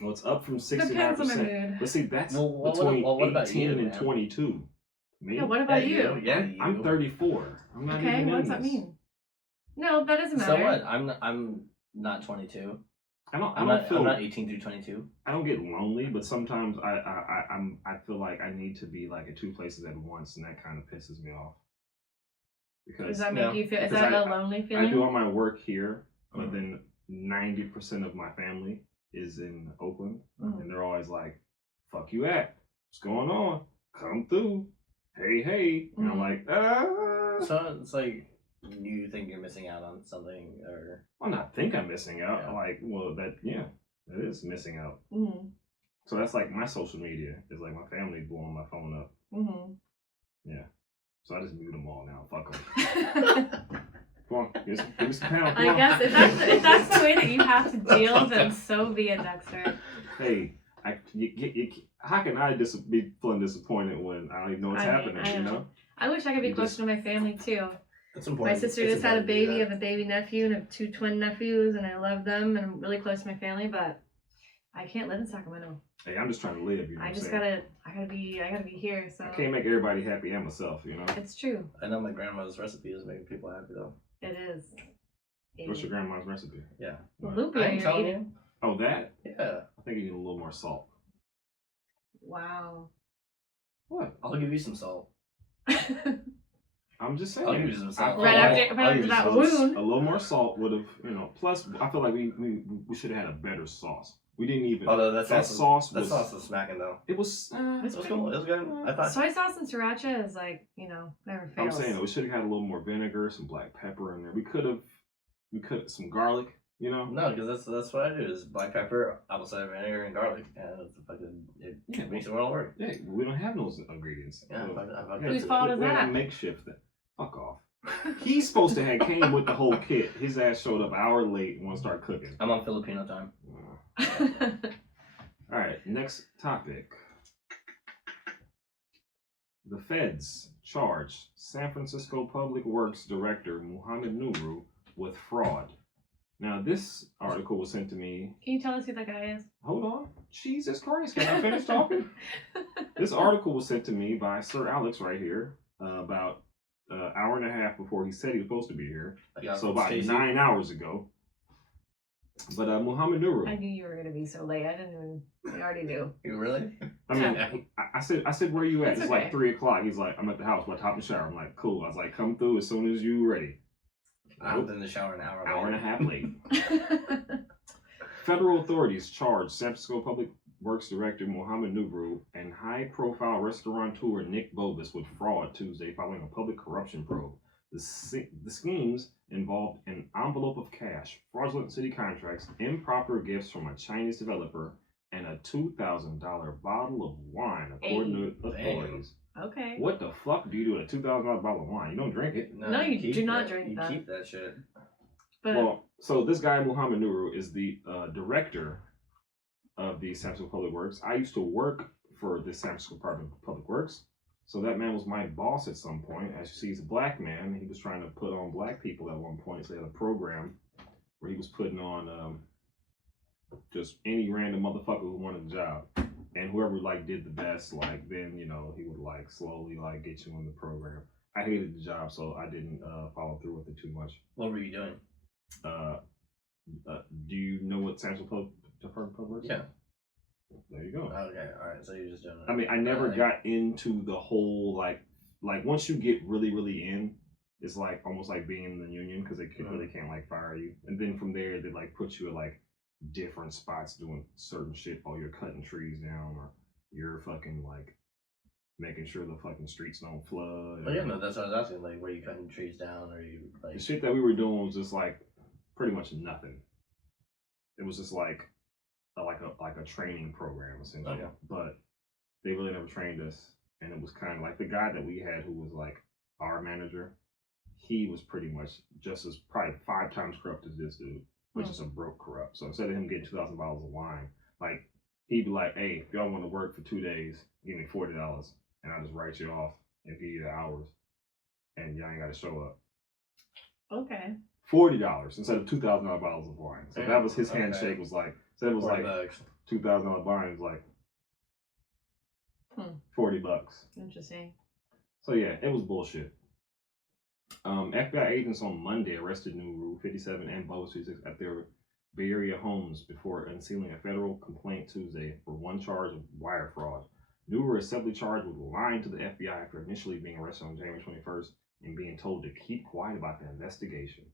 Well, it's up from 69%. Depends on my mood. But see, that's Well, between what about 18 you, and man? 22. Me? Yeah, what about you? Yeah, I'm 34. I'm not Okay, even what's in that this. mean? No, that doesn't matter. So what? I'm not 22. I'm I'm not 18 through 22. I don't get lonely, but sometimes I feel like I need to be like at two places at once, and that kind of pisses me off. Because Does that make you feel? Is because that a lonely feeling? I do all my work here, but then 90% of my family is in Oakland, and they're always like, "Fuck you at? What's going on? Come through. Hey." And I'm like, So it's like you think you're missing out on something, or I not think I'm missing out. Yeah. Like, well, that is missing out. Mm-hmm. So that's like my social media is like my family blowing my phone up. Mm-hmm. Yeah. So I just mute them all now. Fuck them. Come on, give me some pound. Come I on. guess if that's the way that you have to deal, then so be it, Dexter. Hey, how can I be feeling disappointed when I don't even know what's happening? I You know. I wish I could be You closer just- to my family too. it's important. My sister It's just had a important to do baby. I that. have a baby nephew and I have 2 twin nephews, and I love them, and I'm really close to my family. But I can't live in Sacramento. Hey, I'm just trying to live. You know. I what just I'm saying? I gotta be here. So I can't make everybody happy and myself. You know. it's true. I know my grandma's recipe is making people happy though. It is. What's your grandma's recipe? Yeah. Lumpia I'm you're telling eating. you. Oh, that. Yeah. I think you need a little more salt. Wow. What? I'll give you some salt. I'm just saying. I'll give you some salt. Right I'll- after I'll give you that some- wound. A little more salt would have, Plus, I feel like we should have had a better sauce. We didn't even. Although that sauce was. was smacking though. It was. It was cool. It was good. I thought. Soy sauce and sriracha is like, never I'm fails. saying we should have had a little more vinegar, some black pepper in there. We could have some garlic. No, because that's what I do is black pepper, apple cider vinegar, and garlic, and it makes it all work. Yeah, we don't have those ingredients. Yeah, So, Whose fault is we had that? a makeshift thing. Fuck off. He's supposed to have came with the whole kit. His ass showed up an hour late and want to start cooking. I'm on Filipino time. All right, next topic. The feds charge San Francisco Public Works Director Muhammad Nuru with fraud. Now, this article was sent to me. Can you tell us who that guy is? Hold on. Jesus Christ, can I finish talking? This article was sent to me by Sir Alex right here about an hour and a half before he said he was supposed to be here. So about Stacey. 9 hours ago. But Muhammad Nuru. I knew you were gonna be so late. I already knew. You really? I mean, I said, where you at? It's It's okay. like 3 o'clock. He's like, I'm at the house. But I hop in the shower. I'm like, cool. I was like, come through as soon as you ready. I was in the shower an hour. Hour and a half late. Oh, Federal authorities charged San Francisco Public Works Director Muhammad Nuru and high-profile restaurateur Nick Bovis with fraud Tuesday following a public corruption probe. The schemes involved an envelope of cash, fraudulent city contracts, improper gifts from a Chinese developer, and a $2,000 bottle of wine, according to authorities. Okay. What the fuck do you do with a $2,000 bottle of wine? You don't drink it. No, you keep do not that. drink You that. keep that shit. But Well, so this guy Muhammad Nuru is the director of the San Francisco Public Works. I used to work for the San Francisco Department of Public Works. So that man was my boss at some point. As you see, he's a black man. He was trying to put on black people at one point. So he had a program where he was putting on just any random motherfucker who wanted a job. And whoever like did the best, like then, you know, he would like slowly like get you in the program. I hated the job, so I didn't follow through with it too much. What were you doing? Do you know what San Francisco Department of Public Works? Yeah. There you go. Okay, alright, so you're just doing it. I mean, I never got into the whole like once you get really, really in, it's like almost like being in the union because they really can't like fire you. And then from there, they like put you at like different spots doing certain shit while you're cutting trees down or you're fucking like making sure the fucking streets don't flood. Oh yeah, no, that's what I was asking. Like, were you cutting trees down or you like? The shit that we were doing was just like pretty much nothing. It was just like a training program essentially. Okay. But they really never trained us, and it was kind of like the guy that we had who was like our manager. He was pretty much just as probably 5 times corrupt as this dude, which is a broke corrupt. So instead of him getting $2,000 bottles of wine, like he'd be like, "Hey, if y'all want to work for 2 days, give me $40, and I'll just write you off and give you the hours, and y'all ain't got to show up." Okay. $40 instead of $2,000 bottles of wine. So that was his handshake. Was like, so it was like $40. $2,000 wine was like $40. Interesting. So yeah, it was bullshit. FBI agents on Monday arrested Nuru 57 and Boas 56 at their Bay Area homes before unsealing a federal complaint Tuesday for one charge of wire fraud. Nuru is separately charged with lying to the FBI after initially being arrested on January 21st and being told to keep quiet about the investigation.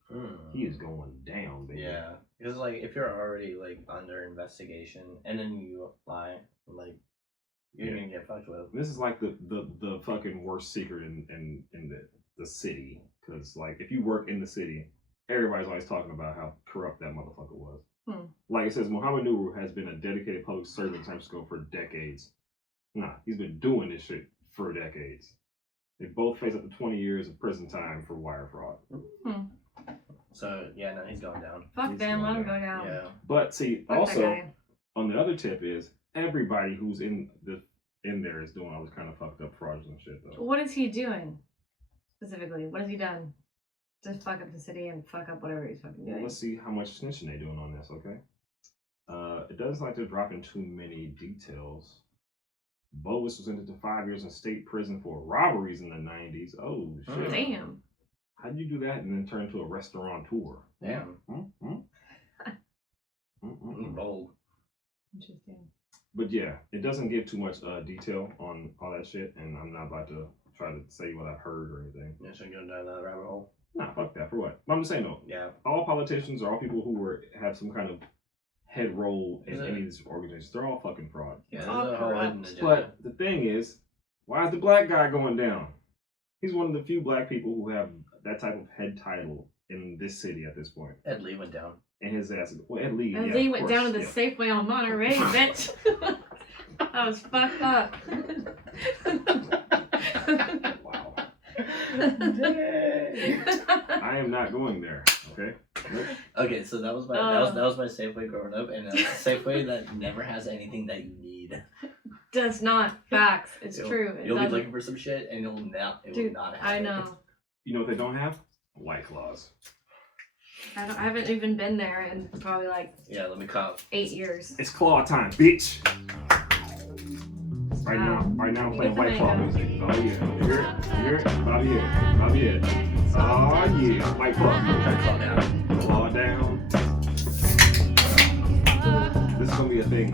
He is going down, baby. Yeah, because like if you're already like under investigation and then you lie, like you're gonna get fucked with. This is like the fucking worst secret in the city, because like if you work in the city, everybody's always talking about how corrupt that motherfucker was. Like it says, Muhammad Nuru has been a dedicated public servant in San Francisco for decades. Nah, he's been doing this shit for decades. They both face up to 20 years of prison time for wire fraud. So yeah, no, he's going down. Fuck them, let him go down. Yeah. But see, Fuck also that guy. on the other tip is everybody who's in there is doing all this kind of fucked up fraudulent shit though. What is he doing specifically? What has he done? Just fuck up the city and fuck up whatever he's fucking doing. Let's see how much snitching they doing on this, okay? It doesn't like to drop in too many details. Boas was sentenced to 5 years in state prison for robberies in the 90s. Oh, shit. Damn. How'd you do that and then turn to a restaurateur? Damn. Bold. Interesting. But yeah, it doesn't give too much detail on all that shit, and I'm not about to try to say what I've heard or anything. Yeah, so you're going down that rabbit hole. Nah, fuck that. For what? But I'm just saying, no. Yeah. All politicians or all people who have some kind of head role in any of these organizations, they're all fucking fraud. Yeah, all there's a whole corrupt. hidden agenda. But the thing is, why is the black guy going down? He's one of the few black people who have that type of head title in this city at this point. Ed Lee went down. And his ass, well, Ed Lee. And yeah, Lee of went course, down to the yeah. Safeway on Monterey, bitch. That was fucked up. Wow. I am not going there. Okay. Nope. Okay, so that was my that was my Safeway growing up, and it's a Safeway that never has anything that you need. Does not. Facts. It's You'll- true. It You'll be doesn't. looking for some shit, and it will not have I it. know. You know what they don't have? White Claws. I haven't even been there in probably like Yeah, let me cop. 8 years. It's claw time, bitch. Right now, I'm You playing get the White Claw mango. music. Oh yeah, here, Bobby here. Oh yeah, White Claw. Calm down. Claw down. This is gonna be a thing.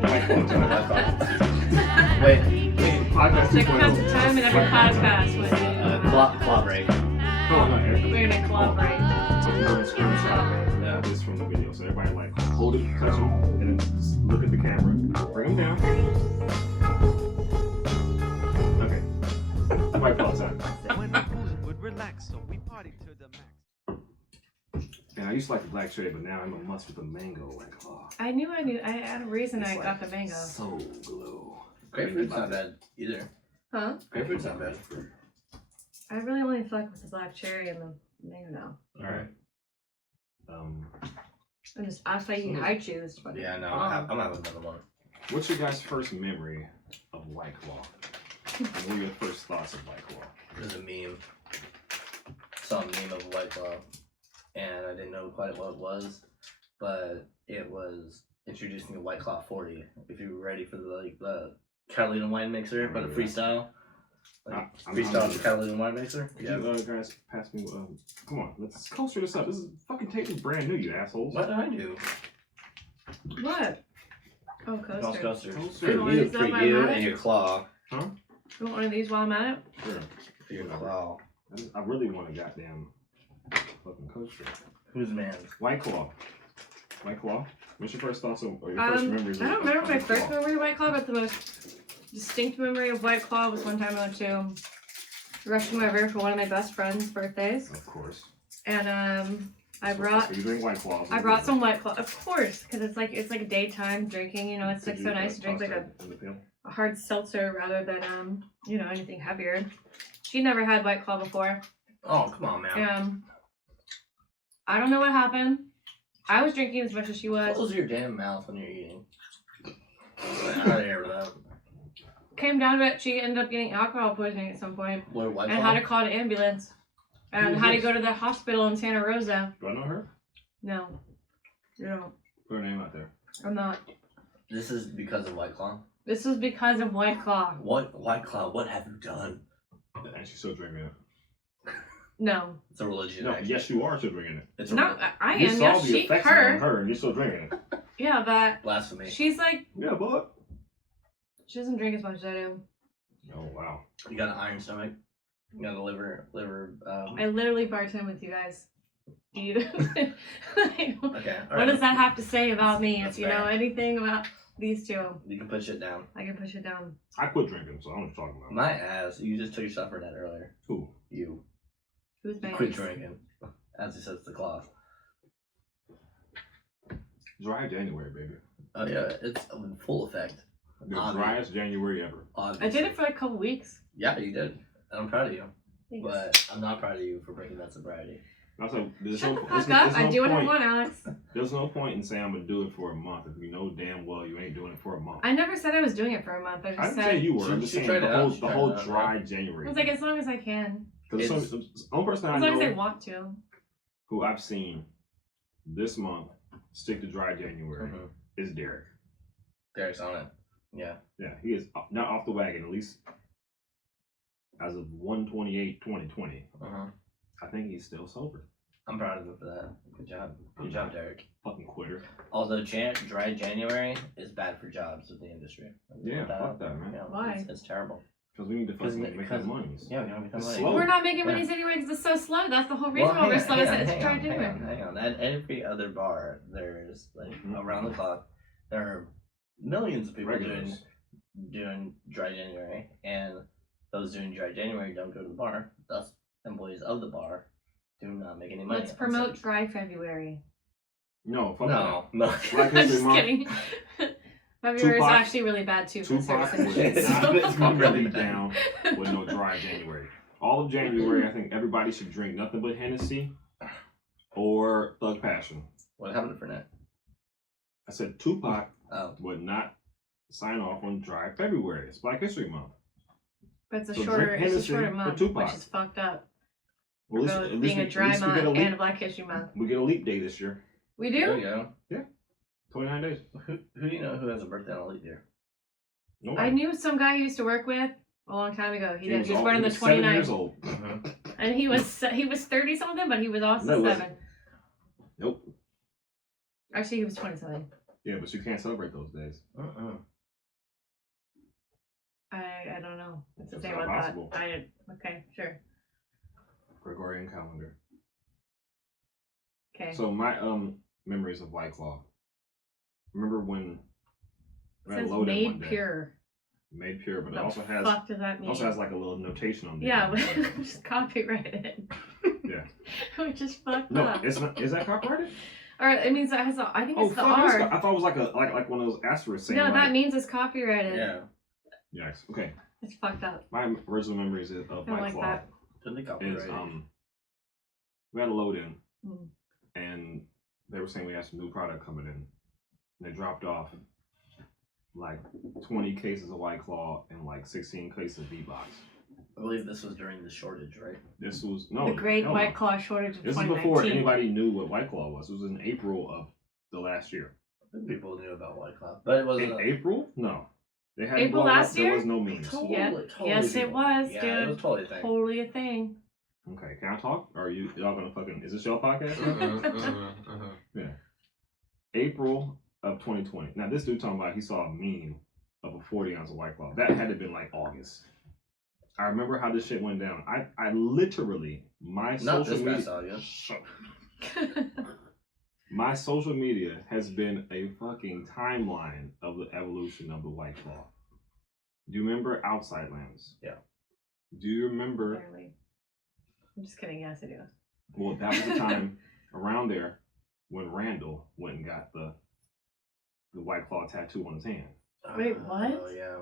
White Claw time. Wait. Podcast Second pass 2.0. of time in every podcast with Claw break. Oh, no, Eric. we're gonna collaborate. Yeah, this is from the video. So everybody like hold it, touch them, and then just look at the camera. Bring them down. Okay. White Claw time. When the booze would relax, so we party to the max. And I used to like the black cherry, but now I'm a must with the mango White Claw. I knew. I had a reason It's I like got the mango. So glow. Grapefruit's not bad either. Huh? Grapefruit's not bad. I really only fuck with the black cherry and the mango now. All right. And just acai high chew is fucking Yeah, no, bomb. I'm having another one. What's your guys' first memory of White Claw? And what are your first thoughts of White Claw? There's a meme. Saw a meme of White Claw, and I didn't know quite what it was, but it was introducing a White Claw 40. If you were ready for the Catalina wine mixer, but a freestyle. Freestyle the Catalina wine mixer. Yeah, guys, pass me. Come on, let's coaster this up. This is fucking tape brand new, you assholes. What did I do? What? Oh, coaster. Coaster. Coaster. For You want you, these for up by you mine? and your claw. You want one of these while I'm at it? Sure. For your claw. I really want a goddamn fucking coaster. Who's man? White Claw. White Claw. What's your first thoughts or your first memories? I don't remember my White first Claw? memory of White Claw, but the most distinct memory of White Claw was one time I went to Russian River for one of my best friend's birthdays, Of course. and I So brought you drink White Claws. I brought some White Claw, of course, because it's like daytime drinking. You know, it's like so nice to drink like a hard seltzer rather than anything heavier. She never had White Claw before. Oh, come on, man. I don't know what happened. I was drinking as much as she was. Close your damn mouth when you're eating. I gotta hear that. Came down to it, she ended up getting alcohol poisoning at some point What, White and Claw? had to call an ambulance and Who had to is go this? to the hospital in Santa Rosa. Do I know her? No, you don't. Put her name out there. I'm not. This is because of White Claw. This was because of White Claw. What, White Claw, what have you done? And she's still drinking it. No, It's a religion. No, actually. yes, you are still drinking it. It's a no, I You am. saw Yes, the she, effects on her. her, and you're still drinking it. Yeah, but blasphemy. she's like, Yeah, bud. she doesn't drink as much as I do. Oh wow. You got an iron stomach. You got a liver. I literally bartend with you guys. Do you? Okay. all What right. does that have to say about me? That's If you know fair. anything about these two, You can push it down. I can push it down. I quit drinking, so I don't know what you're talking about. My ass. You just took yourself for that earlier. Who? You. Who's my Quit ex? drinking. As he says to Claw. Dry January, baby. Oh yeah, it's in full effect. The Obvious. driest January ever. I did it for like a couple weeks. Yeah, you did. And I'm proud of you. Thanks. But I'm not proud of you for breaking that sobriety. I said, there's Shut no, the there's fuck no- up. there's I no do what I point- want, Alex. There's no point in saying I'm gonna do it for a month if you know damn well you ain't doing it for a month. I never said I was doing it for a month. I I just didn't said say you were. I'm just She saying tried the it out. whole She the tried whole it out, dry January. I was like, as long as I can. Because It's- the only person I As long as I know want to. who I've seen this month stick to dry January Mm-hmm. is Derek. Derek's on it. Yeah. Yeah, he is not off the wagon, at least as of 1/28/2020. Uh-huh. I think he's still sober. I'm proud of him for that. Good job. Good job, Derek. Fucking quitter. Although dry January is bad for jobs in the industry. Yeah, fuck that, man. Yeah, Why? It's terrible. Because we need to fucking make because- that money. Yeah, we gotta become It's money. slow. We're not making Yeah. money anyway because it's so slow. That's the whole reason Well, why we're hang slow. on, Is hang it's on, dry hang January. on, hang on. At every other bar, there's like Mhm. around the clock, there are millions of people Regulars. doing dry January, and those doing dry January don't go to the bar. Thus, employees of the bar do not make any money. Let's promote Dry February. No, fuck No, no. Black I'm History just Month. kidding. February is Tupac- actually really bad too for that. service Tupac industry. would not It's fucking really be bad. down with no dry January. All of January, I think everybody should drink nothing but Hennessy or Thug Passion. What happened to Fernet? I said Tupac Oh, would not sign off on dry February. It's Black History Month. But it's a So shorter, drink it's a Hennessy shorter for month, Tupac. which is fucked up. Well, For both being a dry we get month a and leap. a Black History Month. We get a leap day this year. We there do? you go. 29 days. Who do you know who has a birthday on a leap year? No, I knew some guy I used to work with a long time ago. He was all- born on the was 7 years 29th. old. And he was 30 something, but he was also No, he 7. wasn't. Nope. Actually, he was 27. Yeah, but you can't celebrate those days. I don't know what to That's say not about possible. that. Okay, sure. Gregorian calendar. Okay. So my memories of White Claw. Remember when It I had says loaded one made day. pure. Made pure, but it What also the has fuck does that mean? also has like a little notation on there. Yeah, just copyrighted. Yeah. Which is fucked No, up. it's not. Is that copyrighted? Or it means that has I think Oh, it's the fuck, R. I thought it was like one of those asterisks saying No, like, that means it's copyrighted. Yeah. Yes. Okay. It's fucked up. My original memories of I don't White like Claw that. Didn't they is copyright? we had a load in Mm. and they were saying we had some new product coming in. And they dropped off like 20 cases of White Claw and like 16 cases of D-Box. I believe this was during the shortage, right? This was no The great hell White no. Claw shortage of This is 2019. before anybody knew what White Claw was. It was in April of the last year. People knew about White Claw, but it wasn't. In April? No. They had April last year? There was no memes. Yeah. Yes, it was, Yeah, dude. it was totally a thing. Totally a thing. Okay, can I talk? Or are y'all gonna fucking? Is this your podcast? Yeah. April of 2020. Now this dude talking about he saw a meme of a 40 ounce of White Claw. That had to have been like August. I remember how this shit went down. I literally my Not social this media. past August. My social media has been a fucking timeline of the evolution of the White Claw. Do you remember Outside Lands? Yeah. Do you remember? Barely. I'm just kidding. Yes, I do. Well, that was the time around there when Randall went and got the White Claw tattoo on his hand. Wait, what? Oh yeah.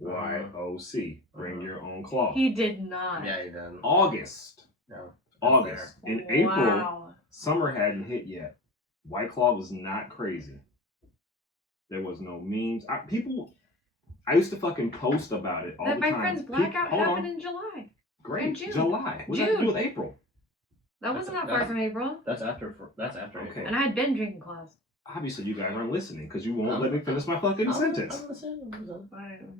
BYOC. Bring your own claw. He did not. Yeah, he did. August. No. August. In April, Wow. summer hadn't hit yet. White Claw was not crazy. There was no memes. I used to fucking post about it all That the my time. friend's blackout Hold on. happened in July. Great. in June. July. What does that have to do June. with April? That wasn't that far from April. That's after. That's after. Okay. And I had been drinking claws. Obviously, you guys aren't listening because you won't let me finish my fucking sentence. I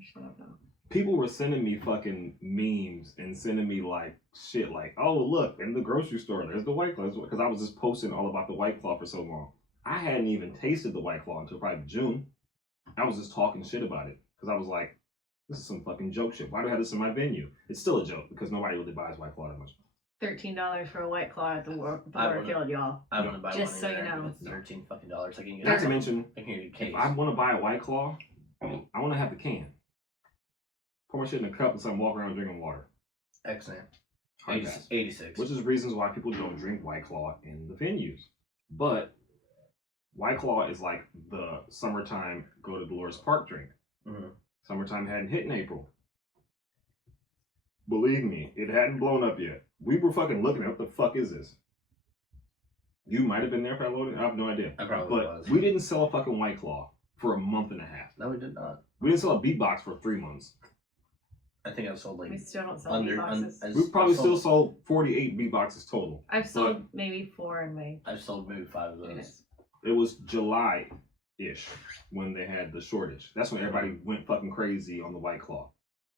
shut up now. People were sending me fucking memes and sending me like shit like, oh, look, in the grocery store, there's the White Claw. Because I was just posting all about the White Claw for so long. I hadn't even tasted the White Claw until probably June. I was just talking shit about it because I was like, this is some fucking joke shit. Why do I have this in my venue? It's still a joke because nobody really buys White Claw that much. $13 for a White Claw at the I water wouldn't- field, y'all. I want to buy Just one. so you either. know. It's $13 fucking dollars. I can get. Not to mention, I can get a case. if I want to buy a White Claw, I want to have the can. Pour my shit in a cup and something, walk around drinking water. Excellent. Hard pass. 86. Which is reasons why people don't drink White Claw in the venues. But White Claw is like the summertime go to Dolores Park drink. Mm-hmm. Summertime hadn't hit in April. Believe me, it hadn't blown up yet. We were fucking looking at what the fuck is this? You might have been there for that loading. I have no idea. I probably But was. we didn't sell a fucking White Claw for a month and a half. No, we did not. We didn't sell a beatbox for 3 months. I think I've sold like We still don't sell under. boxes. We probably still sold 48 beatboxes total. I've sold maybe 4 in my. I've sold maybe 5 of those. units. It was July-ish when they had the shortage. That's when everybody went fucking crazy on the White Claw.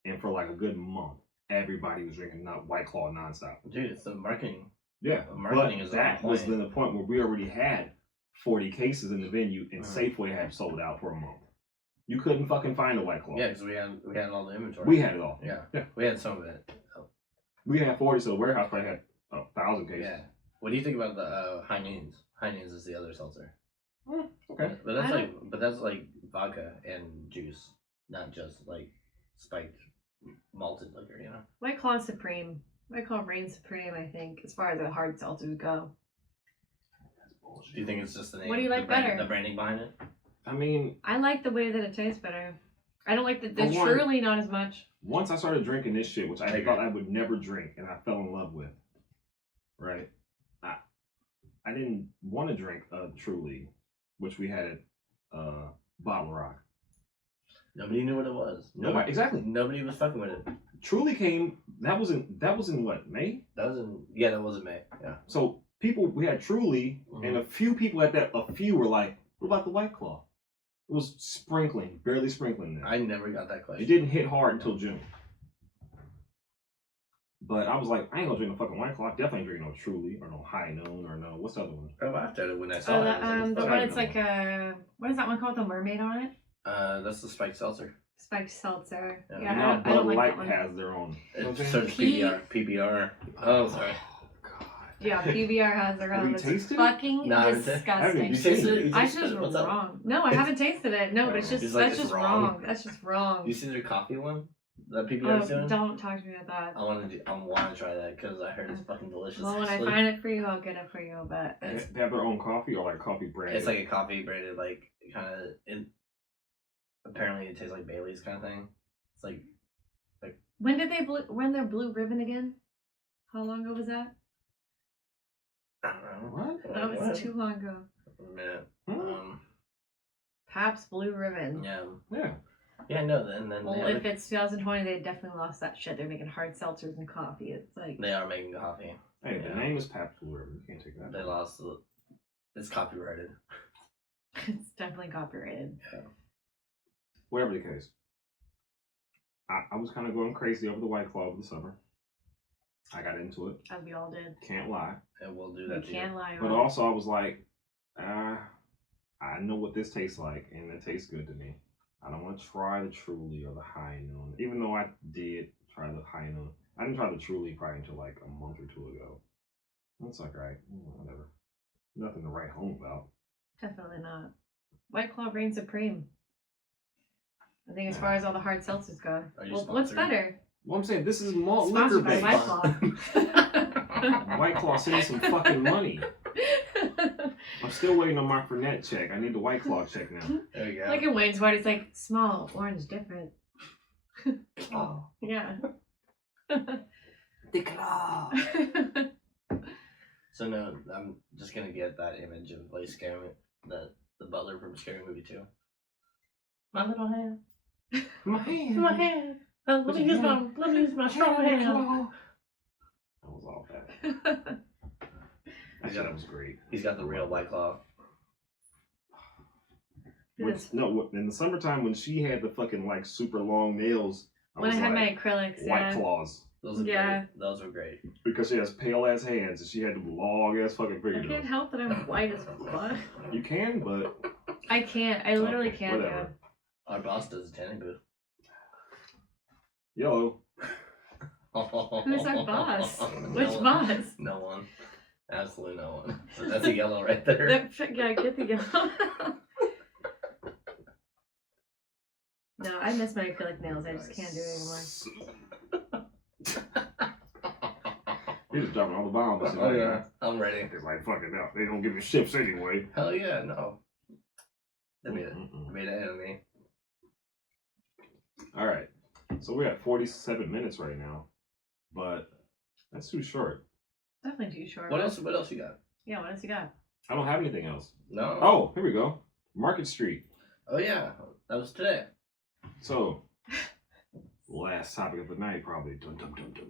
And for like a good month, everybody was drinking White Claw nonstop. Dude, it's the marketing. Yeah, The marketing but is that on was point. then the point where we already had 40 cases in the venue and Mhm. Safeway had sold out for a month. You couldn't fucking find a White Claw. Yeah, because we had all the inventory. We had it all. Yeah. Yeah. We had some of it. We had 40, so the warehouse probably had 1,000 cases. Yeah. What do you think about the High Noons? High Noons is the other seltzer. Okay. But that's like vodka and juice, not just like spiked malted liquor, you know. White Claw Supreme. White Claw reigns supreme, I think, as far as the hard seltzers go. Do you think it's just the name? What do you like better? The branding behind it? I mean, I like the way that it tastes better. I don't like the For one- truly not as much. once I started drinking this shit, which I I agree. thought I would never drink, and I fell in love with, right? I didn't want to drink Truly, which we had at Bottle Rock. Nobody knew what it was. Nobody, exactly. Nobody was fucking with it. Truly came. That was in what, May? That was in May. Yeah. So we had Truly, and a few people a few were like, "What about the White Claw?" It was sprinkling, barely sprinkling there. I never got that question. It didn't hit hard until June. But I was like, I ain't gonna drink no fucking White Claw. I definitely ain't drinking no Truly or no High Noon or no, what's the other one? I laughed at it when I Oh, saw it. the, I was like, the fuck? one it's like what is that one called? The mermaid on it? that's the spiked seltzer. Spiked seltzer. Yeah. Yeah, And now I don't Bud like Light that one. has their own. It Okay. starts PBR. Oh, sorry. God. Yeah, PBR has their Have own. you It's tasted it? fucking No, I haven't disgusting. You tasted it? You I tasted just it? What's up? wrong. No, I haven't tasted it. No, but it's Oh. just He's like, that's it's just wrong. wrong. That's just wrong. You see their coffee one that PBR is Oh, doing? don't talk to me about that. I want to try that because I heard it's fucking delicious. Well, when I actually. find it for you, I'll get it for you. But They have their own coffee or like coffee brand. It's like a coffee branded, like kind of. Apparently, it tastes like Bailey's kind of thing. It's like when did they run their blue ribbon again? How long ago was that? I don't know. What? That was too long ago. A minute. Huh? Pabst Blue Ribbon. Yeah. Yeah. Yeah, I know. And then Well, if it's 2020, they definitely lost that shit. They're making hard seltzers and coffee. It's like they are making coffee. Hey, the Yeah. name is Pabst Blue Ribbon. You can't take that. They lost. It's copyrighted. it's definitely copyrighted. Whatever the case. I was kind of going crazy over the White Claw over the summer. I got into it. As we all did. Can't lie. And we'll do You that to you. can't lie. But Ron. also, I was like, I know what this tastes like, and it tastes good to me. I don't want to try the Truly or the High Noon, even though I did try the High Noon. I didn't try the Truly probably until like a month or two ago. That's like, alright, whatever. Nothing to write home about. Definitely not. White Claw reigns supreme. I think as far as all the hard seltzers go. Are you Well, what's sponsored? better? Well, I'm saying this is malt liquor Sponsored by based. White Claw. White Claw, send me some fucking money. I'm still waiting on my Fernet check. I need the White Claw check now. There you go. Like in Wayne's World, it's like small, orange, different. Oh. Yeah. The claw. So no, I'm just gonna get that image of like scary, the butler from Scary Movie 2. My little hand. My hand. My hand. Let me use my strong hand. That was all bad. That shit was great. He's got the real White Claw. In the summertime when she had the fucking like super long nails, When I was had my like, acrylics, White yeah. Claws. Those are Yeah. great. Those were great. Because she has pale ass hands and she had them long ass fucking I can't fingernails. help that I'm white as fuck. You can, but I can't. I literally okay, can't. whatever. Our boss does a tanning booth. Yellow. Who's our boss? No Which one. boss? No one. Absolutely no one. So that's a yellow right there. Yeah, get the yellow. No, I miss my acrylic nails. I just can't do it anymore. He's just dropping all the bombs. Oh yeah, I'm ready. It's like fucking out. They don't give you shifts anyway. Hell yeah, no. They made Mm-mm. an enemy. All right, so we're at 47 minutes right now, but that's too short. Definitely too short. What else? What else you got? Yeah, what else you got? I don't have anything else. No. Oh, here we go. Market Street. Oh yeah, that was today. So, last topic of the night, probably. Dun, dun, dun, dun.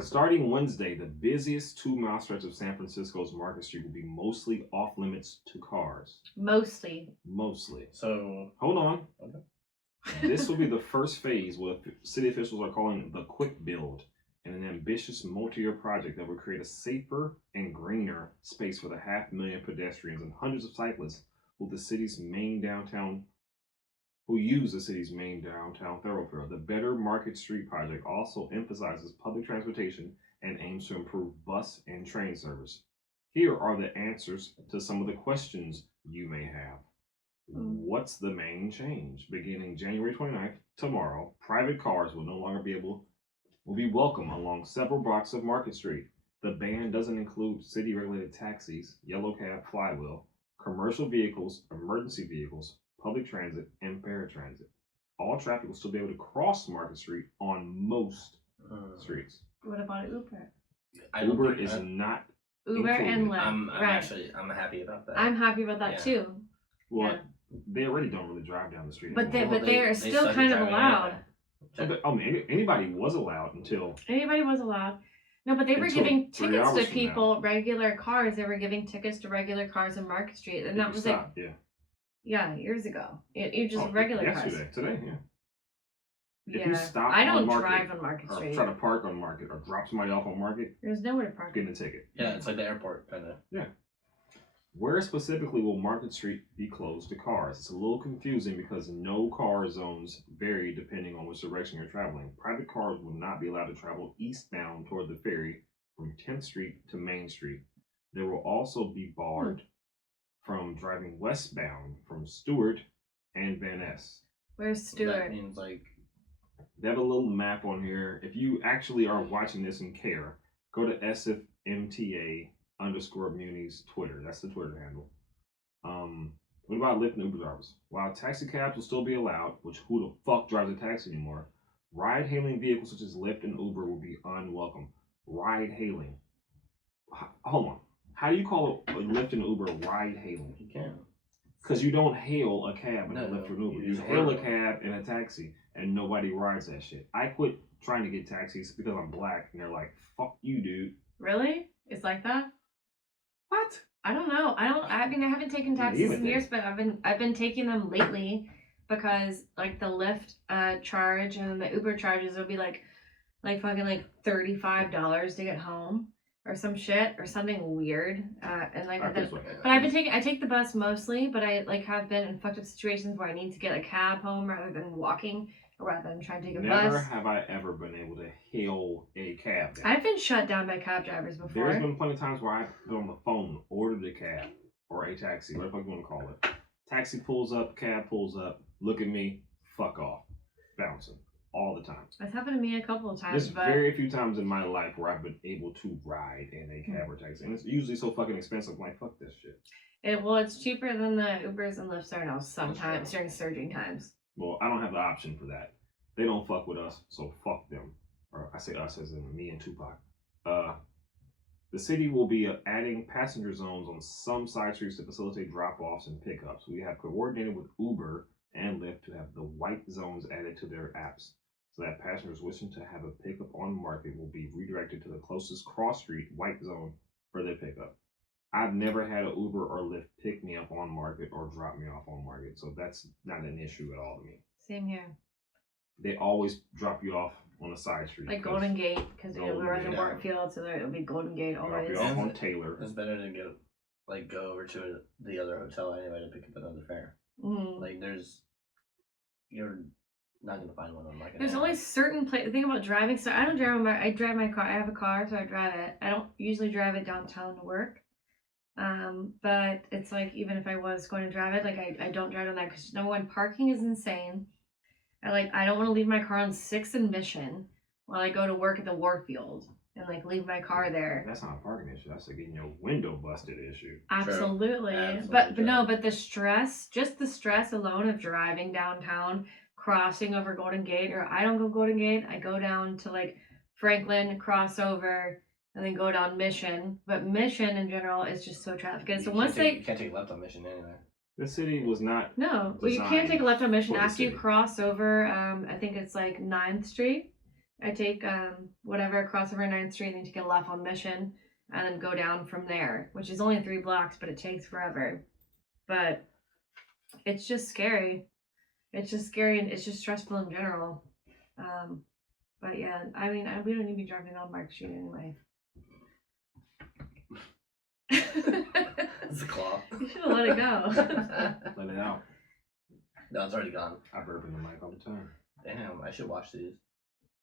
Starting Wednesday, the busiest 2-mile stretch of San Francisco's Market Street will be mostly off limits to cars. Mostly. Mostly. So Hold on. Okay. This will be the first phase, what city officials are calling the Quick Build, and an ambitious multi-year project that will create a safer and greener space for the 500,000 pedestrians and hundreds of cyclists who use the city's main downtown thoroughfare. The Better Market Street project also emphasizes public transportation and aims to improve bus and train service. Here are the answers to some of the questions you may have. What's the main change? Beginning January 29th, tomorrow, private cars will no longer will be welcome along several blocks of Market Street. The ban doesn't include city-regulated taxis, yellow cab, flywheel, commercial vehicles, emergency vehicles, public transit, and paratransit. All traffic will still be able to cross Market Street on most streets. What about Uber? Uber is not. Uber and included. Lyft. Right. I'm happy about that. I'm happy about that Yeah. too. Well, Yeah. they already don't really drive down the street. But they anymore. are still started kind of driving allowed. anyway. I mean, anybody was allowed until Anybody was allowed. No, but they were Until giving 3 tickets hours to from people, regular cars. They were giving tickets to regular cars in Market Street, and that you was stopped, years ago. It just Oh, regular yesterday, cars. today, yeah. If Yeah, you stop I on don't Market, drive on Market or Street. try to park on Market, or drop somebody off on Market, There's nowhere to park. getting a ticket. Yeah, it's like the airport kind of. Where specifically will Market Street be closed to cars? It's a little confusing because no car zones vary depending on which direction you're traveling. Private cars will not be allowed to travel eastbound toward the ferry from 10th Street to Main Street. They will also be barred from driving westbound from Stewart and Van Ness. Where's That Stewart? means like They have a little map on here. If you actually are watching this and care, go to SFMTA_Muni's Twitter. That's the Twitter handle. What about Lyft and Uber drivers? While taxi cabs will still be allowed, which who the fuck drives a taxi anymore, ride-hailing vehicles such as Lyft and Uber will be unwelcome. Ride-hailing. Hold on. How do you call a Lyft and Uber ride hailing? You can. Because you don't hail a cab and a No, Lyft or an Uber. you You just hail a order one. cab and a taxi, and nobody rides that shit. I quit trying to get taxis because I'm black, and they're like, "Fuck you, dude." Really? It's like that? What? I don't know. I mean, I haven't taken Me taxis either, in years, but I've been taking them lately because like the Lyft charge and the Uber charges will be like fucking like $35 to get home or some shit or something weird. And like Alright, then, this way. but I take the bus mostly, but I like have been in fucked up situations where I need to get a cab home rather than walking or rather than trying to take a Never bus. have I ever been able to hail a cab. Down. I've been shut down by cab drivers before. There's been plenty of times where I've been on the phone, ordered a cab or a taxi, whatever you want to call it. Taxi pulls up, cab pulls up, look at me, fuck off, bouncing all the time. That's happened to me a couple of times, There's but very few times in my life where I've been able to ride in a cab or taxi, and it's usually so fucking expensive. I'm like, fuck this shit. it's cheaper than the Ubers and Lyfts are now sometimes during surging times. Well, I don't have the option for that. They don't fuck with us, so fuck them. Or I say us as in me and Tupac. The city will be adding passenger zones on some side streets to facilitate drop-offs and pickups. We have coordinated with Uber and Lyft to have the white zones added to their apps, so that passengers wishing to have a pickup on market will be redirected to the closest cross-street white zone for their pickup. I've never had an Uber or Lyft pick me up on market or drop me off on market, so that's not an issue at all to me. Same here. They always drop you off on a side street. Like Golden Gate, because you know Golden we're in the Gate. Wartfield, so it'll be Golden Gate Drop always. you off on Taylor. It's better to go over to the other hotel anyway to pick up another fare. Mm. Like you're not gonna find one on like. There's only certain places. The thing about driving, so I don't drive I drive my car. I have a car, so I drive it. I don't usually drive it downtown to work. But it's like even if I was going to drive it, like I don't drive on that because number one, parking is insane. I don't want to leave my car on 6th and Mission while I go to work at the Warfield and like leave my car there. That's not a parking issue. That's a getting your window busted issue. Absolutely. Absolutely But true. no, but the stress, just the stress alone of driving downtown, crossing over Golden Gate, or I don't go Golden Gate, I go down to like Franklin, cross over, and then go down Mission. But Mission in general is just so traffic. So once you can't take left on Mission anyway. The city was not. No, well, you can't take a left on Mission for the after you city. cross over. I think it's like 9th Street. I take whatever cross over 9th Street, and then take a left on Mission, and then go down from there, which is only 3 blocks, but it takes forever. But it's just scary. It's just scary, and it's just stressful in general. But yeah, I mean, we don't need to be driving on Mark Street anyway. It's a claw. You should have let it go. Let it out. No, it's already gone. I burp in the mic all the time. Damn, I should watch these.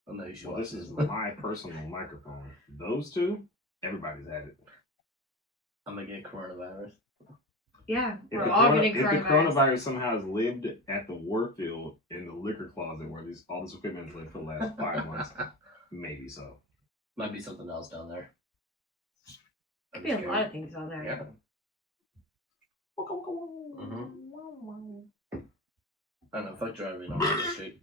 Oh no, you should Well, watch this is these. my personal microphone. Those two, everybody's had it. I'm gonna get coronavirus. Yeah, If we're the all corona- getting if the coronavirus. coronavirus somehow has lived at the Warfield in the liquor closet where all this equipment has lived for the last 5 months, maybe so. Might be something else down there. Could be a lot of things on there. Yeah. I don't know. Fuck driving on Market Street.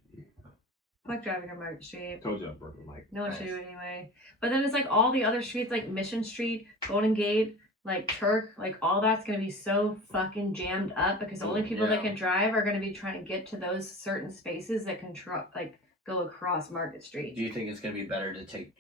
Fuck driving on Market Street. Told you I burp in the mic. No one Nice. should do it anyway. But then it's like all the other streets, like Mission Street, Golden Gate, like Turk, like all that's gonna be so fucking jammed up because the only people that Yeah. can drive are gonna be trying to get to those certain spaces that can go across Market Street. Do you think it's gonna be better to take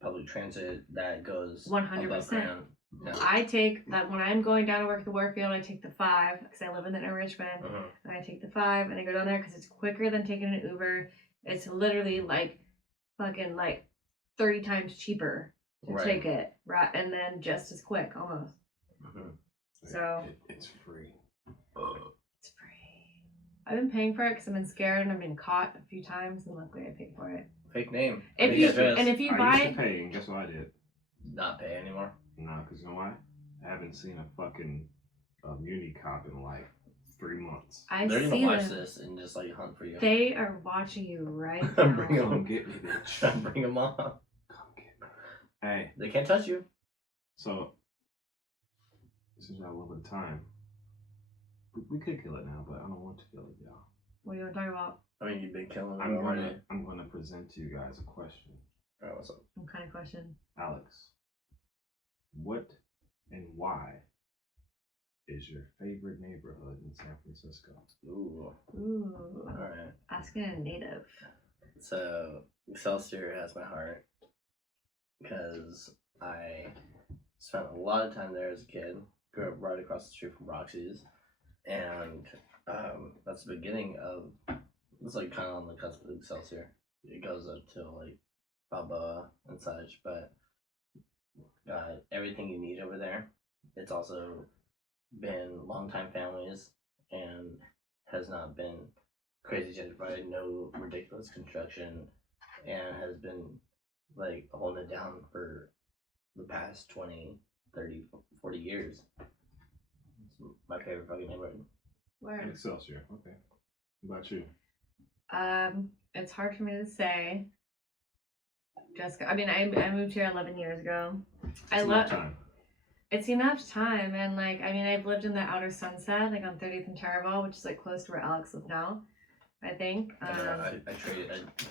public transit that goes 100%. above ground? No. I take that when I'm going down to work at the Warfield. I take the 5 because I live in Richmond, Uh-huh. and I take the 5 and I go down there because it's quicker than taking an Uber. It's literally like fucking like 30 times cheaper to Right. take it, right? And then just as quick almost. Uh-huh. So It's free. it's free. I've been paying for it because I've been scared and I've been caught a few times, and luckily I paid for it. Fake name. If Fake you address. and if you I buy used to pay, and guess what I did? Not pay anymore. Nah, because you know why? I haven't seen a fucking muni cop in like 3 months. I They're see gonna watch them. this and just like hunt for you. They are watching you right Bring now. 'em. Come get me, bitch. Try and bring them on. Come get me. Hey, They can't touch you. so since we have a little bit of time, we could kill it now, but I don't want to kill it, y'all. What do you want to talk about? I mean, you've been killing them I'm already. gonna present to you guys a question. Alright, what's up? What kind of question? Alex, what and why is your favorite neighborhood in San Francisco? Ooh. Ooh. Alright. Asking a native. So Excelsior has my heart because I spent a lot of time there as a kid. Grew up right across the street from Roxy's, and that's the beginning of. It's like kind of on the cusp of Excelsior. It goes up to like Balboa and such, but everything you need over there. It's also been longtime families and has not been crazy gentrified, no ridiculous construction, and has been like holding it down for the past 20, 30, 40 years. It's my favorite fucking neighborhood. Word. Excelsior. Okay. What about you? It's hard for me to say. Jessica, I mean, I moved here 11 years ago. I It's love. enough time. It's enough time, and like, I mean, I've lived in the outer Sunset, like on 30th and Taraval, which is like close to where Alex lives now, I think. I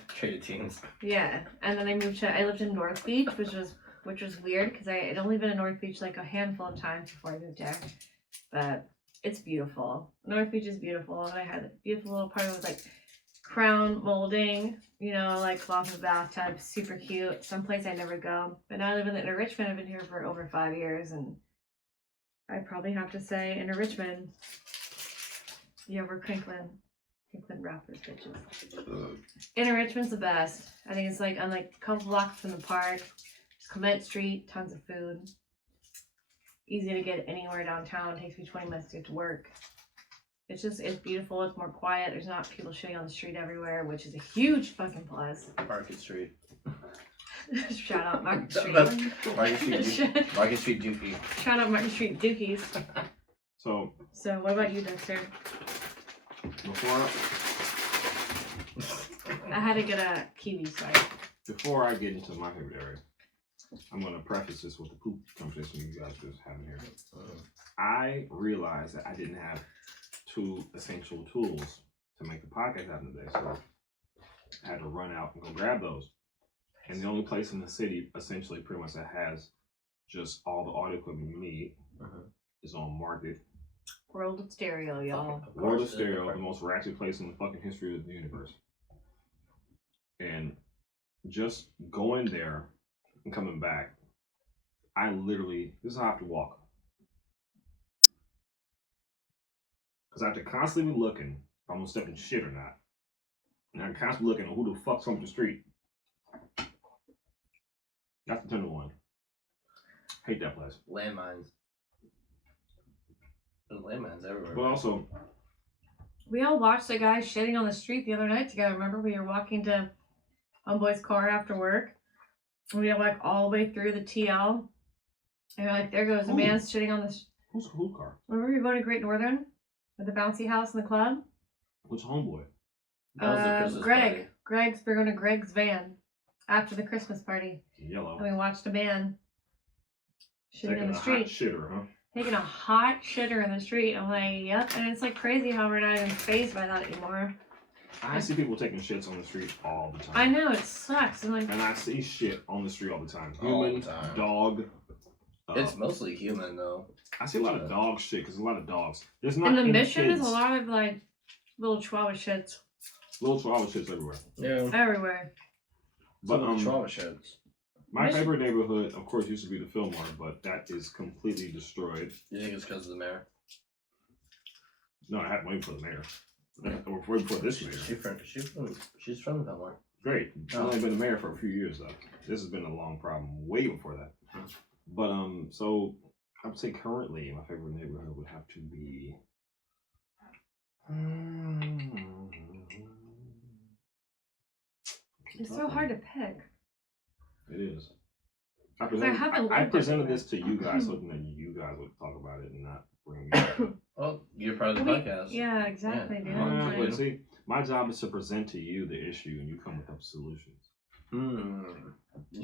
traded teams. Yeah, and then I lived in North Beach, which was weird because I had only been in North Beach like a handful of times before I moved there, but it's beautiful. North Beach is beautiful, and I had a beautiful little apartment with like crown molding, you know, like cloth in the bathtub, super cute. Someplace I never go. But now I live in Richmond. I've been here for over 5 years, and I probably have to say in Richmond, yeah, we're Crinkling rappers, bitches. Inner Richmond's the best. I think it's like I'm like a couple blocks from the park. Just Clement Street, tons of food. Easy to get anywhere downtown. It takes me 20 minutes to get to work. It's beautiful. It's more quiet. There's not people shitting on the street everywhere, which is a huge fucking plus. Market Street. Shout out Market Street. Market Street Dookie. Shout out Market Street Dookies. So What about you, Dexter? I had to get a kiwi side. Before I get into my favorite area, I'm going to preface this with the poop conversation you guys just having here. I realized that I didn't have 2 essential tools to make the podcast happen today, so I had to run out and go grab those. And the only place in the city, essentially, pretty much that has just all the audio equipment you need is on Market. World of Stereo, y'all. World of Stereo, the most ratchet place in the fucking history of the universe. And just going there and coming back, this is how I have to walk. Because I have to constantly be looking if I'm gonna step in shit or not. And I'm constantly looking at who the fuck's on the street. That's the turn one. Hate that place. Landmines. There's landmines everywhere. But also, We all watched the guy shitting on the street the other night together. Remember, we were walking to Homeboy's car after work. And we were like all the way through the TL. And we're like, there goes a man shitting on the. who's car? Remember we were going to Great Northern with the bouncy house and the club? Which homeboy? That was the Christmas Greg. party. We're going to Greg's van after the Christmas party. Yellow. And we watched a man shitting in the Hot street. shitter, huh? Taking a hot shitter in the street. I'm like, yep. And it's like crazy how we're not even fazed by that anymore. I see people taking shits on the street all the time. I know, it sucks. I'm like, And I see shit on the street all the time. All the Human, time. dog. It's mostly human though. I see a lot of dog shit because a lot of dogs. There's not in the any Mission kids. is a lot of like little chihuahua shits Little chihuahua shits everywhere. Yeah. everywhere. But trauma shits. my Mission- favorite neighborhood, of course, used to be the Fillmore, but that is completely destroyed. You think it's because of the mayor? No, I had to wait for the mayor. Or wait for this mayor. She's from Belmar. Great. I've only been the mayor for a few years though. This has been a long problem, way before that. But so I would say currently my favorite neighborhood would have to be. It's so hard to pick. It is. I haven't lived presented everywhere. this to you guys hoping that you guys would talk about it and not bring me up. Well, you're part of the podcast. Yeah, exactly, dude. Yeah. Like, But see, my job is to present to you the issue and you come with solutions.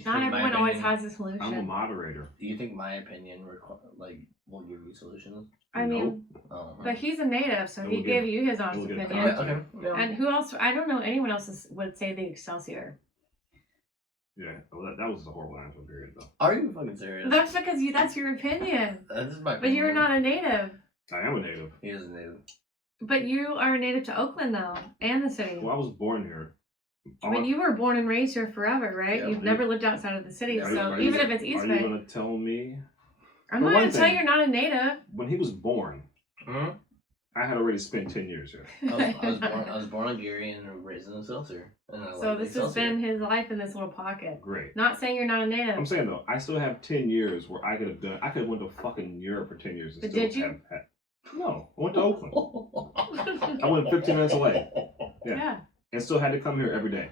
not everyone always has a solution. I'm a moderator. Do you think my opinion will give you solutions? I mean, Oh. but he's a native, so It he will gave get- you his honest it will get opinion. content. Okay. Yeah. And who else? I don't know anyone else would say the Excelsior. Yeah, well, that was a horrible answer period, though. Are you fucking serious? That's because that's your opinion. That's my But you're opinion. not a native. I am a native. He is a native. But you are a native to Oakland, though, and the city. Well, I was born here. I mean, you were born and raised here forever, right? Yeah, You've never lived outside of the city, Yeah, so Are you- even if it's East Are you Bay, going to tell me? I'm For not one going to tell thing- you you're not a native. When he was born, Hmm? I had already spent 10 years here. I was born in Geary and raised in Excelsior. And I So like this has Excelsior. been his life in this little pocket. Great. Not saying you're not a native. I'm saying, though, I still have 10 years where I could have went to fucking Europe for 10 years. And But still did you? have had, no, I went to Oakland. I went 15 minutes away. Yeah. Yeah. And still had to come here every day.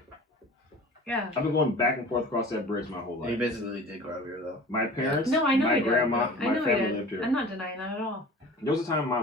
Yeah. I've been going back and forth across that bridge my whole He life. basically did grow up here, though. My parents, No, I know my he did. grandma, I my know family he did. lived here. I'm not denying that at all. There was a time my